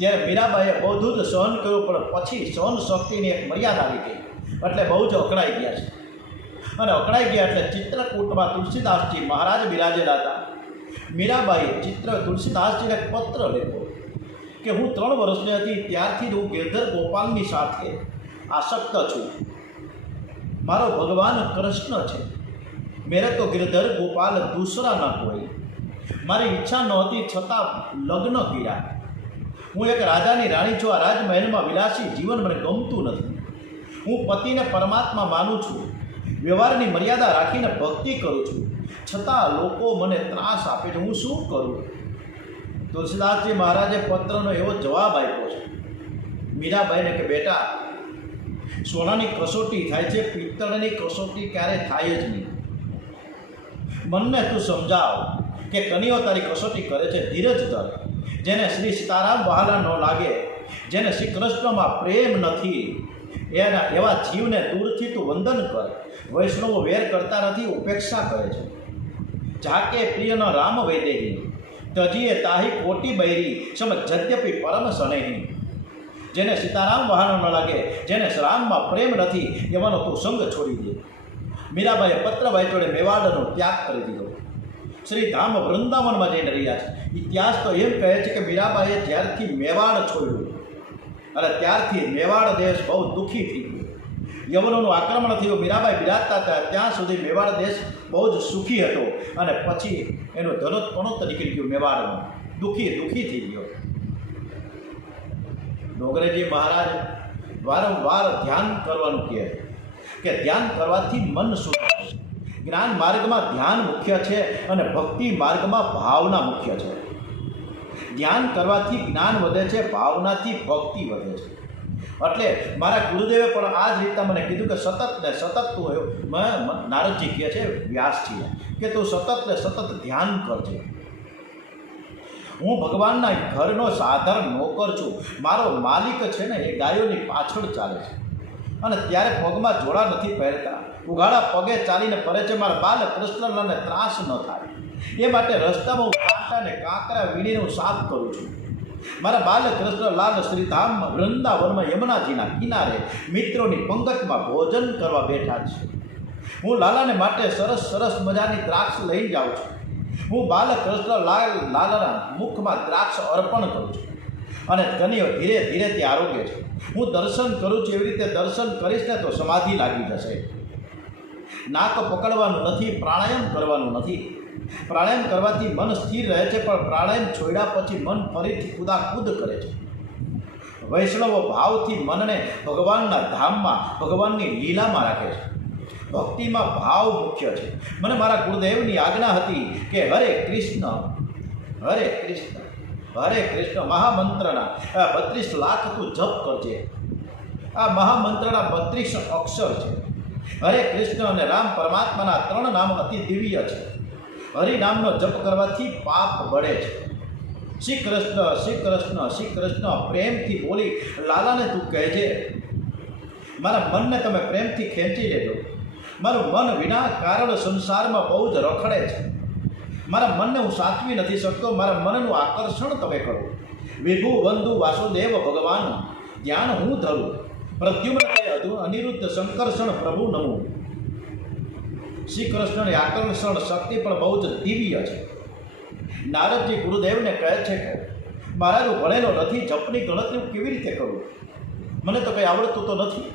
જ્યારે મીરાબાઈએ બધું જ સહન કર્યું, પણ પછી સહન શક્તિની એક મર્યાદા આવી ગઈ. એટલે બહુ જ અકળાઈ ગયા છે. અને અકળાઈ ગયા એટલે ચિત્રકૂટમાં તુલસીદાસજી મહારાજ બિરાજેલા હતા. મીરાબાઈએ તુલસીદાસજીને એક પત્ર લખ્યો કે હું 3 વર્ષની હતી ત્યારથી હું ગિરધર ગોપાલની સાથે આસક્ત છું. મારો ભગવાન કૃષ્ણ છે. મેરે તો गिरधर गोपाल दूसरा न कोई. મારી ઈચ્છા નહોતી છતાં લગ્ન કર્યા. હું એક રાજાની રાણી છું. આ રાજમહેલમાં વિલાસી જીવન મને ગમતું નથી. હું પતિને પરમાત્મા માનું છું. વ્યવહારની મર્યાદા રાખીને ભક્તિ કરું છું, છતાં લોકો મને ત્રાસ આપે છે. હું શું કરું? તુલસીદાસજી મહારાજે પત્રનો એવો જવાબ આપ્યો છે મીરાબાઈને કે બેટા, સોનાની કસોટી થાય છે, પિત્તળની કસોટી ક્યારે થાય જ નહીં. મનને તું સમજાવ કે કનીઓ તારી કસોટી કરે છે. ધીરજ ધર. જેને શ્રી સીતારામ વહાલા ન લાગે, જેને શ્રી કૃષ્ણમાં પ્રેમ નથી, એવા જીવને દૂરથી તું વંદન કર. વૈષ્ણવો વેર કરતા નથી, ઉપેક્ષા કરે છે. જાકે પ્રિય ન રામ વૈદેહી, તજીએ તાહી કોટી બૈરી, સમજ જદ્યપી પરમ સનેહી. જેને સીતારામ વહાલો ન લાગે, જેને રામમાં પ્રેમ નથી, એવાનો તું સંગ છોડી દે. મીરાબાઈએ પત્ર વાંચ્યો, મેવાડનો ત્યાગ કરી દીધો. શ્રી ધામ વૃંદાવનમાં જઈને રહ્યા છે. ઇતિહાસ તો એમ કહે છે કે મીરાબાઈએ જ્યારથી મેવાડ છોડ્યું અને ત્યારથી મેવાડ દેશ બહુ દુઃખી થઈ ગયો. યવનોનું આક્રમણ થયું. મીરાબાઈ બિરાજતા હતા ત્યાં સુધી મેવાડ દેશ બહુ જ સુખી હતો, અને પછી એનું ધનોત્પણોત નીકળી ગયું. મેવાડમાં દુઃખી થઈ ગયો. ડોંગરેજી મહારાજ વારંવાર ધ્યાન કરવાનું કહે કે ધ્યાન કરવાથી મન શુદ્ધ થાય છે. જ્ઞાન માર્ગમાં ધ્યાન મુખ્ય છે અને ભક્તિ માર્ગમાં ભાવના મુખ્ય છે. ધ્યાન કરવાથી જ્ઞાન વધે છે, ભાવનાથી ભક્તિ વધે છે. એટલે મારા ગુરુદેવે પણ આ જ રીતે મને કીધું કે સતત ને સતત તું, નારદજી કહે છે વ્યાસજીને કે તું સતત ને સતત ધ્યાન કરજે. હું ભગવાનના ઘરનો સાધારણ નોકર છું. મારો માલિક છે ને એ ગાયોની પાછળ ચાલે છે, અને ત્યારે પગમાં જોડા નથી પહેરતા, ઉઘાડા પગે ચાલીને ફરે છે. મારા બાલ કૃષ્ણલાલને ત્રાસ ન થાય એ માટે રસ્તામાં હું કાંટા ને કાંકરા વીણીને હું સાફ કરું છું. મારા બાલ કૃષ્ણલાલ શ્રીધામમાં વૃંદાવનમાં યમુનાજીના કિનારે મિત્રોની પંગતમાં ભોજન કરવા બેઠા છે. હું લાલાને માટે સરસ સરસ મજાની દ્રાક્ષ લઈ જાઉં છું. હું બાલકૃષ્ણલાલના મુખમાં દ્રાક્ષ અર્પણ કરું છું, અને કનીઓ ધીરે ધીરે તે આરોગ્ય છે. હું દર્શન કરું છું. એવી રીતે દર્શન કરીશ ને તો સમાધિ લાગી જશે. નાક પકડવાનું નથી, પ્રાણાયામ કરવાનું નથી. પ્રાણાયામ કરવાથી મન સ્થિર રહે છે, પણ પ્રાણાયામ છોડ્યા પછી મન ફરીથી કૂદાકૂદ કરે છે. વૈષ્ણવો ભાવથી મનને ભગવાનના ધામમાં, ભગવાનની લીલામાં રાખે છે. ભક્તિમાં ભાવ મુખ્ય છે. મને મારા ગુરુદેવની આજ્ઞા હતી કે હરે કૃષ્ણ હરે કૃષ્ણ હરે કૃષ્ણ મહામંત્રના 32 લાખ તું જપ કરજે. આ મહામંત્રના 32 અક્ષર છે. હરે કૃષ્ણ અને રામ પરમાત્માના 3 નામ અતિ દિવ્ય છે. હરિ નામનો જપ કરવાથી પાપ બળે છે. શ્રી કૃષ્ણ શ્રી કૃષ્ણ શ્રી કૃષ્ણ પ્રેમથી બોલી લાલાને તું કહેજે. મારા મનને તમે પ્રેમથી ખેંચી લેજો. મારું મન વિના કારણ સંસારમાં બહુ જ રખડે છે. મારા મનને હું સાચવી નથી શકતો. મારા મનનું આકર્ષણ તમે કરો. વિભુ વંદુ વાસુદેવ ભગવાન ધ્યાન હું ધરું. પ્રદ્યુમ્ન તે અનિરુદ્ધ સંકર્ષણ પ્રભુ નમું. શ્રી કૃષ્ણની આકર્ષણ શક્તિ પણ બહુ જ દિવ્ય છે. નારદજી ગુરુદેવને કહે છે કે મહારાજ હું ભણેલો નથી, જપની ગણતરી હું કેવી રીતે કરું? મને તો કંઈ આવડતું તો નથી.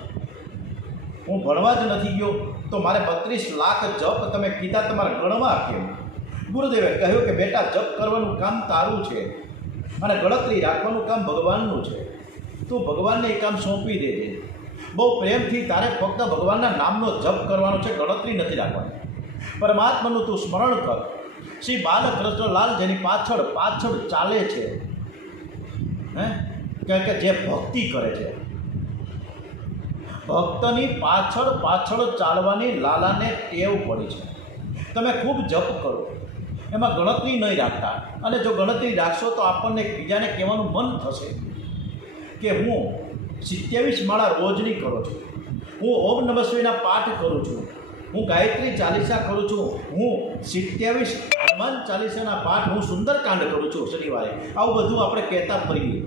હું ભણવા જ નથી ગયો તો મારે 32 લાખ જપ તમે કીધા તમારા ગણવા કેમ? ગુરુદેવે કહ્યું કે બેટા, જપ કરવાનું કામ તારું છે અને ગણતરી રાખવાનું કામ ભગવાનનું છે. તું ભગવાનને એ કામ સોંપી દેજે. બહુ પ્રેમથી તારે ફક્ત ભગવાનના નામનો જપ કરવાનો છે, ગણતરી નથી રાખવાની. પરમાત્માનું તું સ્મરણ કર. શ્રી બાલકૃષ્ણલાલ જેની પાછળ પાછળ ચાલે છે, કે જે ભક્તિ કરે છે, ભક્તની પાછળ પાછળ ચાલવાની લાલાને ટેવ પડી છે. તમે ખૂબ જપ કરો, એમાં ગણતરી નહીં રાખતા. અને જો ગણતરી રાખશો તો આપણને બીજાને કહેવાનું મન થશે કે હું 27 માળા રોજની કરું છું, હું ઓમ નમઃ શિવાયના પાઠ કરું છું, હું ગાયત્રી ચાલીસા કરું છું, હું 27 હનુમાન ચાલીસાના પાઠ, હું સુંદરકાંડ કરું છું શનિવારે. આવું બધું આપણે કહેતા ફરીએ.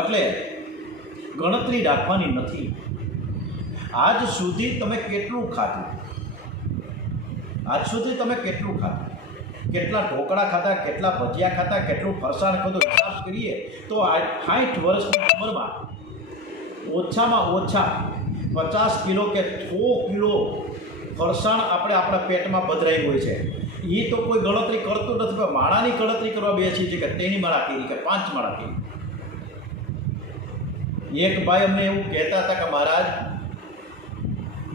એટલે ગણતરી રાખવાની નથી. આજ સુધી તમે કેટલું ખાધું? આજ સુધી તમે કેટલું ખાધું? કેટલા ઢોકળા ખાધા, કેટલા ભજીયા ખાધા, કેટલું ફરસાણ ખાધું? હિસાબ કરીએ તો 60 વર્ષની ઉંમરમાં ઓછામાં ઓછા 50 કિલો કે 100 કિલો ફરસાણ આપણે આપણા પેટમાં પધરાઈ હોય છે. એ તો કોઈ ગણતરી કરતું નથી, પણ માળાની ગણતરી કરવા બેસી છે કે તેની માળા કરી કે 5 માળા કરી. એક ભાઈ અમને એવું કહેતા હતા કે મહારાજ,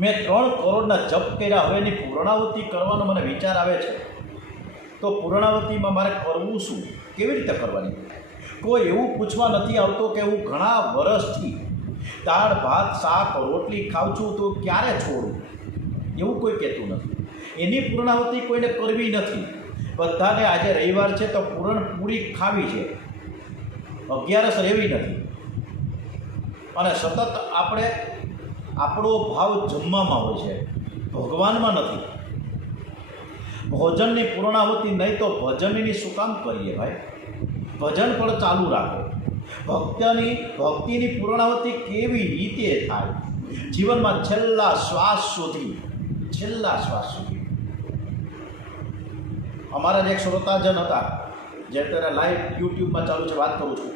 મેં 3 કરોડના જપ કર્યા, હવે એની પૂર્ણાવૃત્તિ કરવાનો મને વિચાર આવે છે. તો પૂર્ણાવૃત્તિમાં મારે કરવું શું, કેવી રીતે કરવાની? કોઈ એવું પૂછવા નથી આવતો કે હું ઘણા વર્ષથી દાળ ભાત શાક રોટલી ખાઉં છું તો ક્યારે છોડું, એવું કોઈ કહેતું નથી. એની પૂર્ણાવૃત્તિ કોઈને કરવી નથી. બધાને આજે રવિવાર છે તો પૂરી ખાવી છે, 11 રહેવી નથી. અને સતત આપણે આપણો ભાવ જમવામાં હોય છે, ભગવાનમાં નથી. ભોજનની પૂર્ણાહુતિ નહીં તો ભજનની શું કામ કરીએ ભાઈ? ભજન પણ ચાલુ રાખો. ભક્તિની પૂર્ણાહુતિ કેવી રીતે થાય? જીવનમાં છેલ્લા શ્વાસ સુધી. અમારા જ એક શ્રોતાજન હતા, જે અત્યારે લાઈવ યુટ્યુબમાં ચાલુ છે, વાત કરું છું.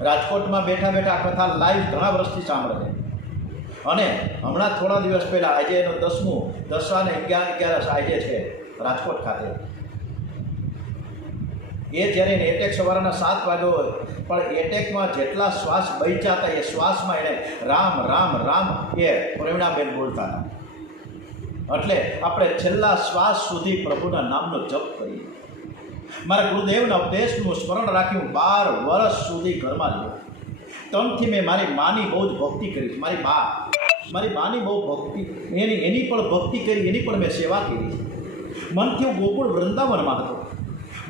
રાજકોટમાં બેઠા બેઠા કથા લાઈવ ઘણા વર્ષથી સાંભળે છે. અને હમણાં થોડા દિવસ પહેલાં, આજે એનો 10મું દસમા ને 11 આજે છે રાજકોટ ખાતે. એ જ્યારે એને એટેક સવારના 7 વાગ્યો હોય, પણ એટેકમાં જેટલા શ્વાસ બચ્યા હતા એ શ્વાસમાં એને રામ રામ રામ એ પ્રેરણાબેન બોલતા હતા. એટલે આપણે છેલ્લા શ્વાસ સુધી પ્રભુના નામનો જપ કરીએ. મારા ગુરુદેવના ઉપદેશનું સ્મરણ રાખ્યું. 12 વર્ષ સુધી ઘરમાં રહ્યો. 3થી મેં મારી માની બહુ જ ભક્તિ કરી છે. મારી માની બહુ ભક્તિ, એની પણ ભક્તિ કરી, એની પણ મેં સેવા કરી. મનથી હું ગોકુળ વૃંદાવનમાં હતો.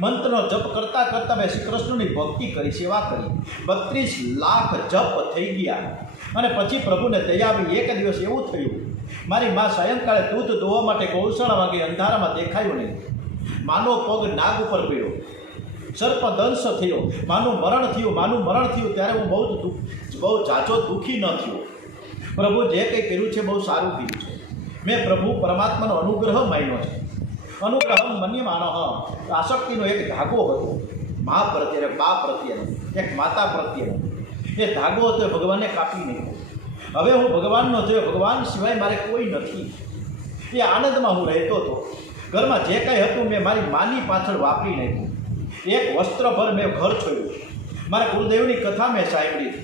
મંત્રનો જપ કરતાં કરતાં મેં શ્રી કૃષ્ણની ભક્તિ કરી, સેવા કરી. 32 લાખ જપ થઈ ગયા. અને પછી પ્રભુને દયા આવી. એક દિવસ એવું થયું, મારી મા સાયંકાળે દૂધ દોવા માટે ગૌશાળામાં ગઈ. અંધારામાં દેખાયું નહીં. માનો પગ નાગ ઉપર પડ્યો, સર્પદંશ થયો, માનું મરણ થયું. ત્યારે હું બહુ જાજો દુઃખી ન થયો. પ્રભુ જે કંઈ કર્યું છે બહુ સારું કર્યું છે. મેં પ્રભુ પરમાત્માનો અનુગ્રહ માન્યો છે. અનુગ્રહ મન્યમાનો. આસક્તિનો એક ધાગો હતો, મા પ્રત્યેનો, બા પ્રત્યેનો, એક માતા પ્રત્યેનો. એ ધાગો હતો, એ ભગવાનને કાપી નાખ્યો. હવે હું ભગવાનનો થયો, ભગવાન સિવાય મારે કોઈ નથી. એ આનંદમાં હું રહેતો હતો. ઘરમાં જે કંઈ હતું મેં મારી માની પાછળ વાપરી નાખ્યું. એક વસ્ત્રભર મેં ઘર છોડ્યું. મારા ગુરુદેવની કથા મેં સાંભળી.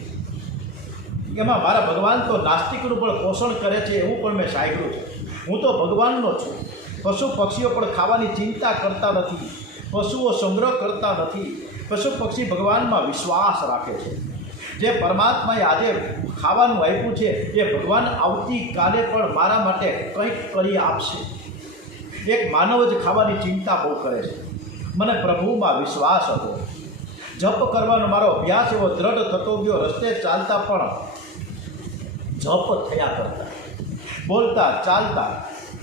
એમાં મારા ભગવાન તો નાસ્તિકનું પણ પોષણ કરે છે એવું પણ મેં સાંભળ્યું છે. હું તો ભગવાનનો છું. પશુ પક્ષીઓ પણ ખાવાની ચિંતા કરતા નથી, પશુઓ સંગ્રહ કરતા નથી. પશુ પક્ષી ભગવાનમાં વિશ્વાસ રાખે છે. જે પરમાત્માએ આજે ખાવાનું આપ્યું છે એ ભગવાન આવતીકાલે પણ મારા માટે કંઈક કરી આપશે. એક માનવ જ ખાવાની ચિંતા બહુ કરે છે. મને પ્રભુમાં વિશ્વાસ હતો. જપ કરવાનો મારો અભ્યાસ એવો દ્રઢ થતો ગયો. રસ્તે ચાલતા પણ જપ થયા કરતા. બોલતા ચાલતા,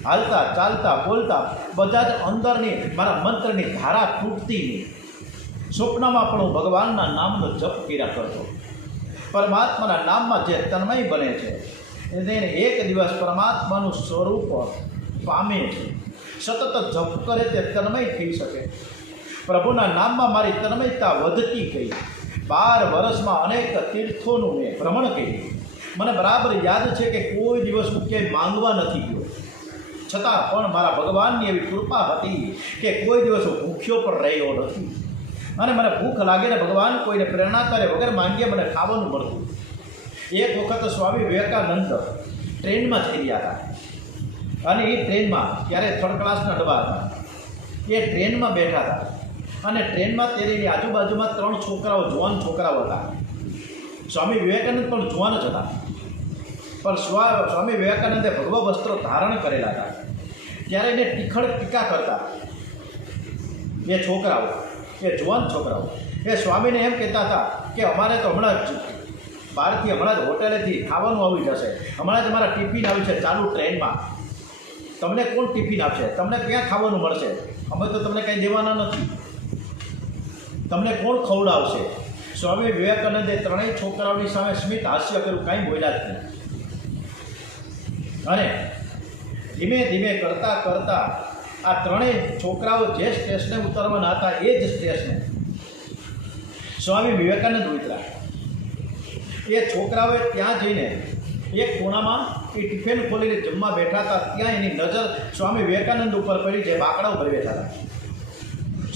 હાલતા ચાલતા બોલતા બધા જ અંદરની મારા મંત્રની ધારા તૂટતી નહીં. સ્વપ્નમાં પણ હું ભગવાનના નામનો જપ કર્યા કરતો. પરમાત્માના નામમાં જે તન્મય બને છે એને એક દિવસ પરમાત્માનું સ્વરૂપ પામે છે. સતત જપ કરે તે તન્મય થઈ શકે. પ્રભુના નામમાં મારી તન્મયતા વધતી ગઈ. 12 વર્ષમાં અનેક તીર્થોનું મેં ભ્રમણ કર્યું. મને બરાબર યાદ છે કે કોઈ દિવસ હું ક્યાંય માંગવા નથી ગયો, છતાં પણ મારા ભગવાનની એવી કૃપા હતી કે કોઈ દિવસ હું ભૂખ્યો પણ રહ્યો નથી. અને મને ભૂખ લાગે ને ભગવાન કોઈને પ્રેરણા કરે વગર માંગીએ મને ખાવાનું મળતું. એક વખત સ્વામી વિવેકાનંદ ટ્રેનમાં જઈ રહ્યા હતા અને એ ટ્રેનમાં ત્યારે 3rd ક્લાસના ડબ્બા હતા. એ ટ્રેનમાં બેઠા હતા અને ટ્રેનમાં તેની આજુબાજુમાં 3 છોકરાઓ, જુવાન છોકરાઓ હતા. સ્વામી વિવેકાનંદ પણ જુવાન જ હતા, પણ સ્વામી વિવેકાનંદે ભગવા વસ્ત્રો ધારણ કરેલા હતા. ત્યારે એને ટીકા કરતા એ છોકરાઓ, એ જુવાન છોકરાઓ એ સ્વામીને એમ કહેતા હતા કે અમારે તો હમણાં જ બહારથી હમણાં જ હોટેલેથી ખાવાનું આવી જશે, હમણાં જ અમારા ટિફિન આવી છે ચાલુ ટ્રેનમાં, તમને કોણ ટિફિન આપશે, તમને ક્યાં ખાવાનું મળશે, અમે તો તમને કંઈ દેવાના નથી, તમને કોણ ખવડાવશે. સ્વામી વિવેકાનંદે 3 છોકરાઓની સામે સ્મિત હાસ્ય કર્યું, કાંઈ બોલ્યા જ નહીં. અને ધીમે ધીમે કરતાં કરતાં આ 3 છોકરાઓ જે સ્ટેશને ઉતરવાના હતા એ જ સ્ટેશને સ્વામી વિવેકાનંદ ઉતર્યા. એ છોકરાઓએ ત્યાં જઈને એક ખૂણામાં એ ટિફિન ખોલીને જમવા બેઠા હતા. ત્યાં એની નજર સ્વામી વિવેકાનંદ ઉપર પડી, જે બાકડા ઉપર બેઠા હતા.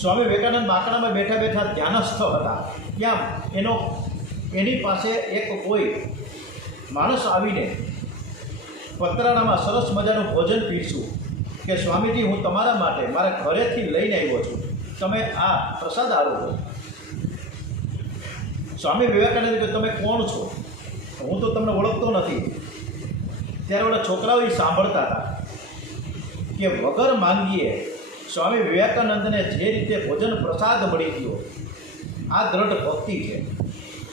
સ્વામી વિવેકાનંદ બાકડામાં બેઠા બેઠા ધ્યાનસ્થ હતા. ત્યાં એની પાસે એક કોઈ માણસ આવીને પતરાણામાં સરસ મજાનું ભોજન પીરસ્યું કે સ્વામીજી, હું તમારા માટે મારા ઘરેથી લઈને આવ્યો છું, તમે આ પ્રસાદ આરોગો. સ્વામી વિવેકાનંદ કહ્યું, તમે કોણ છો? હું તો તમને ઓળખતો નથી. ત્યારે ઓલા છોકરાઓ એ સાંભળતા હતા કે વગર માંગીએ સ્વામી વિવેકાનંદને જે રીતે ભોજન પ્રસાદ મળી ગયો, આ દ્રઢ ભક્તિ છે.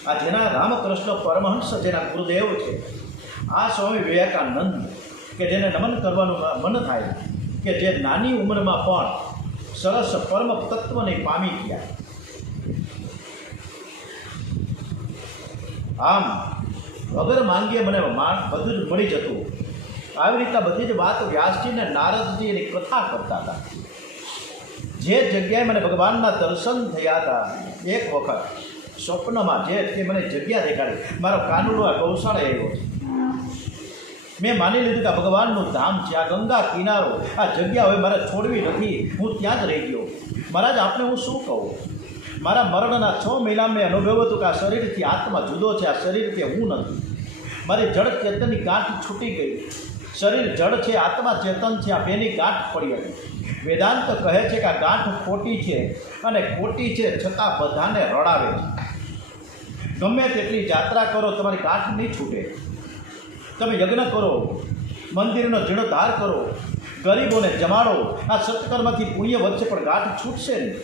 આ જેના રામકૃષ્ણ પરમહંસ જેના ગુરુદેવ છે, આ સ્વામી વિવેકાનંદ કે જેને નમન કરવાનું મન થાય, કે જે નાની ઉંમરમાં પણ સરસ પરમ તત્વને પામી ગયા. આમ વગર માંગીએ મને બધું જ મળી જતું. આવી રીતના બધી જ વાત વ્યાસજીને નારદજી એની કથા કરતા હતા. જે જગ્યાએ મને ભગવાનના દર્શન થયા હતા, એક વખત સ્વપ્નમાં જે મને જગ્યા દેખાડી, મારો કાનુડો આ ગૌશાળા આવ્યો છે. મેં માની લીધું કે આ ભગવાનનું ધામ છે, આ ગંગા કિનારો, આ જગ્યા હવે મારે છોડવી નથી, હું ત્યાં જ રહી ગયો. મહારાજ, આપને હું શું કહું? મારા મરણના 6 મહિના મેં અનુભવ્યું હતું કે આ શરીરથી આત્મા જુદો છે, આ શરીરથી હું નથી. મારી જડ ચેતનની ગાંઠ છૂટી ગઈ. શરીર જડ છે, આત્મા ચેતન છે, આ બેની ગાંઠ પડી હતી. વેદાંત કહે છે કે આ ગાંઠ ખોટી છે, અને ખોટી છે છતાં બધાને રડાવે છે. ગમે તેટલી જાત્રા કરો, તમારી ગાંઠ નહીં છૂટે. તમે યજ્ઞ કરો, મંદિરનો જીર્ણોદ્ધાર કરો, ગરીબોને જમાડો, આ સત્કર્મથી પુણ્ય વધશે, પણ ગાંઠ છૂટશે નહીં.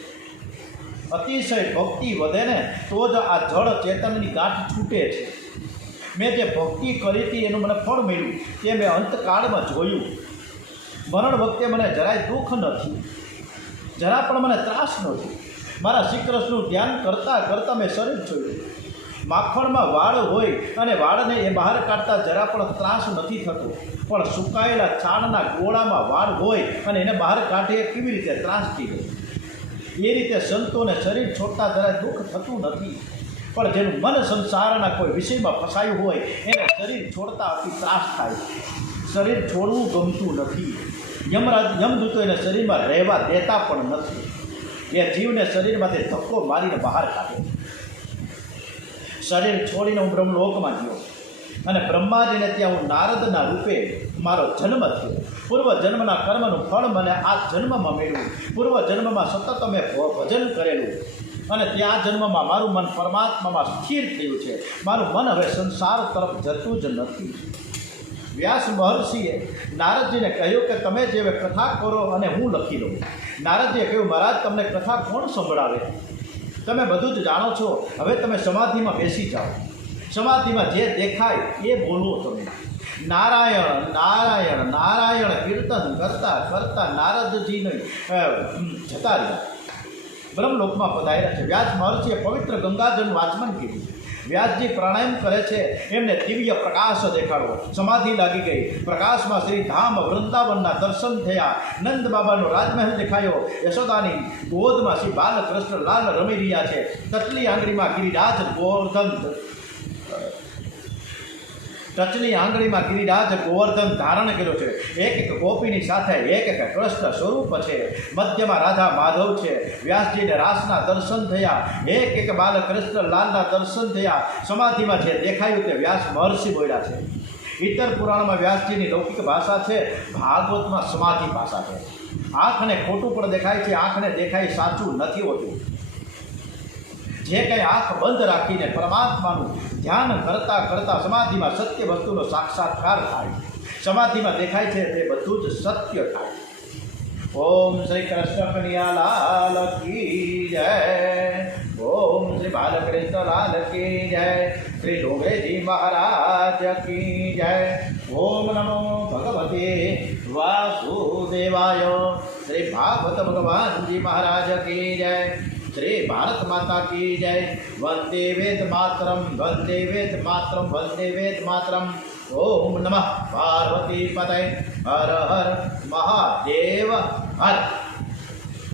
અતિશય ભક્તિ વધે ને તો જ આ જળ ચેતનની ગાંઠ છૂટે છે. મેં જે ભક્તિ કરી હતી એનું મને ફળ મળ્યું, તે મેં અંતકાળમાં જોયું. મરણ વખતે મને જરાય દુઃખ નથી, જરા પણ મને ત્રાસ નથી. મારા શ્રી કૃષ્ણનું ધ્યાન કરતાં કરતાં મેં શરીર જોયું. માખણમાં વાળ હોય અને વાળને એ બહાર કાઢતા જરા પણ ત્રાસ નથી થતો, પણ સુકાયેલા છાણના ગોળામાં વાળ હોય અને એને બહાર કાઢે કેવી રીતે ત્રાસ થઈ ગયો. એ રીતે સંતોને શરીર છોડતા જરાય દુઃખ થતું નથી, પણ જેનું મન સંસારના કોઈ વિષયમાં ફસાયું હોય એને શરીર છોડતા અતિ ત્રાસ થાય. શરીર છોડવું ગમતું નથી. યમદૂતો એને શરીરમાં રહેવા દેતા પણ નથી. એ જીવને શરીરમાંથી ધક્કો મારીને બહાર કાઢે. શરીર છોડીને હું બ્રહ્મલોકમાં ગયો અને બ્રહ્માજીને ત્યાં હું નારદના રૂપે મારો જન્મ થયો. પૂર્વ જન્મના કર્મનું ફળ મને આ જન્મમાં મળ્યું. પૂર્વ જન્મમાં સતત મેં ભજન કરેલું અને ત્યાં જન્મમાં મારું મન પરમાત્મામાં સ્થિર થયું છે. મારું મન હવે સંસાર તરફ જતું જ નથી. વ્યાસ મહર્ષિએ નારદજીને કહ્યું કે તમે જે કથા કરો અને હું લખી લઉં. નારદજીએ કહ્યું, મહારાજ, તમને કથા કોણ સંભળાવે? તમે બધું જ જાણો છો, હવે તમે સમાધિમાં બેસી જાઓ. સમાધિમાં જે દેખાય એ બોલવો તમે. નારાયણ નારાયણ નારાયણ કીર્તન કરતા કરતા નારદજીને જતા રહ્યા, બ્રહ્મલોકમાં પધાર્યા છે. વ્યાસ મહર્ષિએ પવિત્ર ગંગાજળનું આચમન કર્યું. વ્યાસજી પ્રાણાયામ કરે છે, એમને દિવ્ય પ્રકાશ દેખાડો. સમાધિ લાગી ગઈ. પ્રકાશમાં શ્રી ધામ વૃંદાવનના દર્શન થયા. નંદ બાબાનો રાજમહેલ દેખાયો. યશોદાની ગોદમાં શ્રી બાલકૃષ્ણ લાલ રમી રહ્યા છે. ટચલી આંગળીમાં ગિરિરાજ ગોવર્ધન ગોવર્ધન ધારણ કર્યો છે. એક એક ગોપીની સાથે એક એક કૃષ્ણ સ્વરૂપ છે. મધ્યમાં રાધા માધવ છે. વ્યાસજીને રાસના દર્શન થયા. એક એક બાલકૃષ્ણ લાલના દર્શન થયા. સમાધિમાં જે દેખાયું તે વ્યાસ મહર્ષિ બોલ્યા છે. ઇતર પુરાણમાં વ્યાસજીની લૌકિક ભાષા છે, ભાગવતમાં સમાધિ ભાષા છે. આંખને ખોટું પણ દેખાય છે, આંખને દેખાય સાચું નથી હોતું. જે કંઈ આંખ બંધ રાખીને પરમાત્માનું ધ્યાન કરતા કરતા સમાધિમાં સત્ય વસ્તુનો સાક્ષાત્કાર થાય, સમાધિમાં દેખાય છે તે બધું જ સત્ય થાય. ઓમ શ્રી કૃષ્ણ કનૈયા લાલ કી જય. ઓમ શ્રી બાલકૃષ્ણ લાલ કી જય. શ્રી ડોંગરેજી મહારાજ કી જય. ઓમ નમો ભગવતે વાસુદેવાય. શ્રી ભાગવત ભગવાનજી મહારાજ કી જય. श्री भारत माता की जय. वंदे वेद मातरम वंदे वेद मातरम वंदे वेद मातरम. ओम नमः पार्वती पतये. हर हर महादेव हर.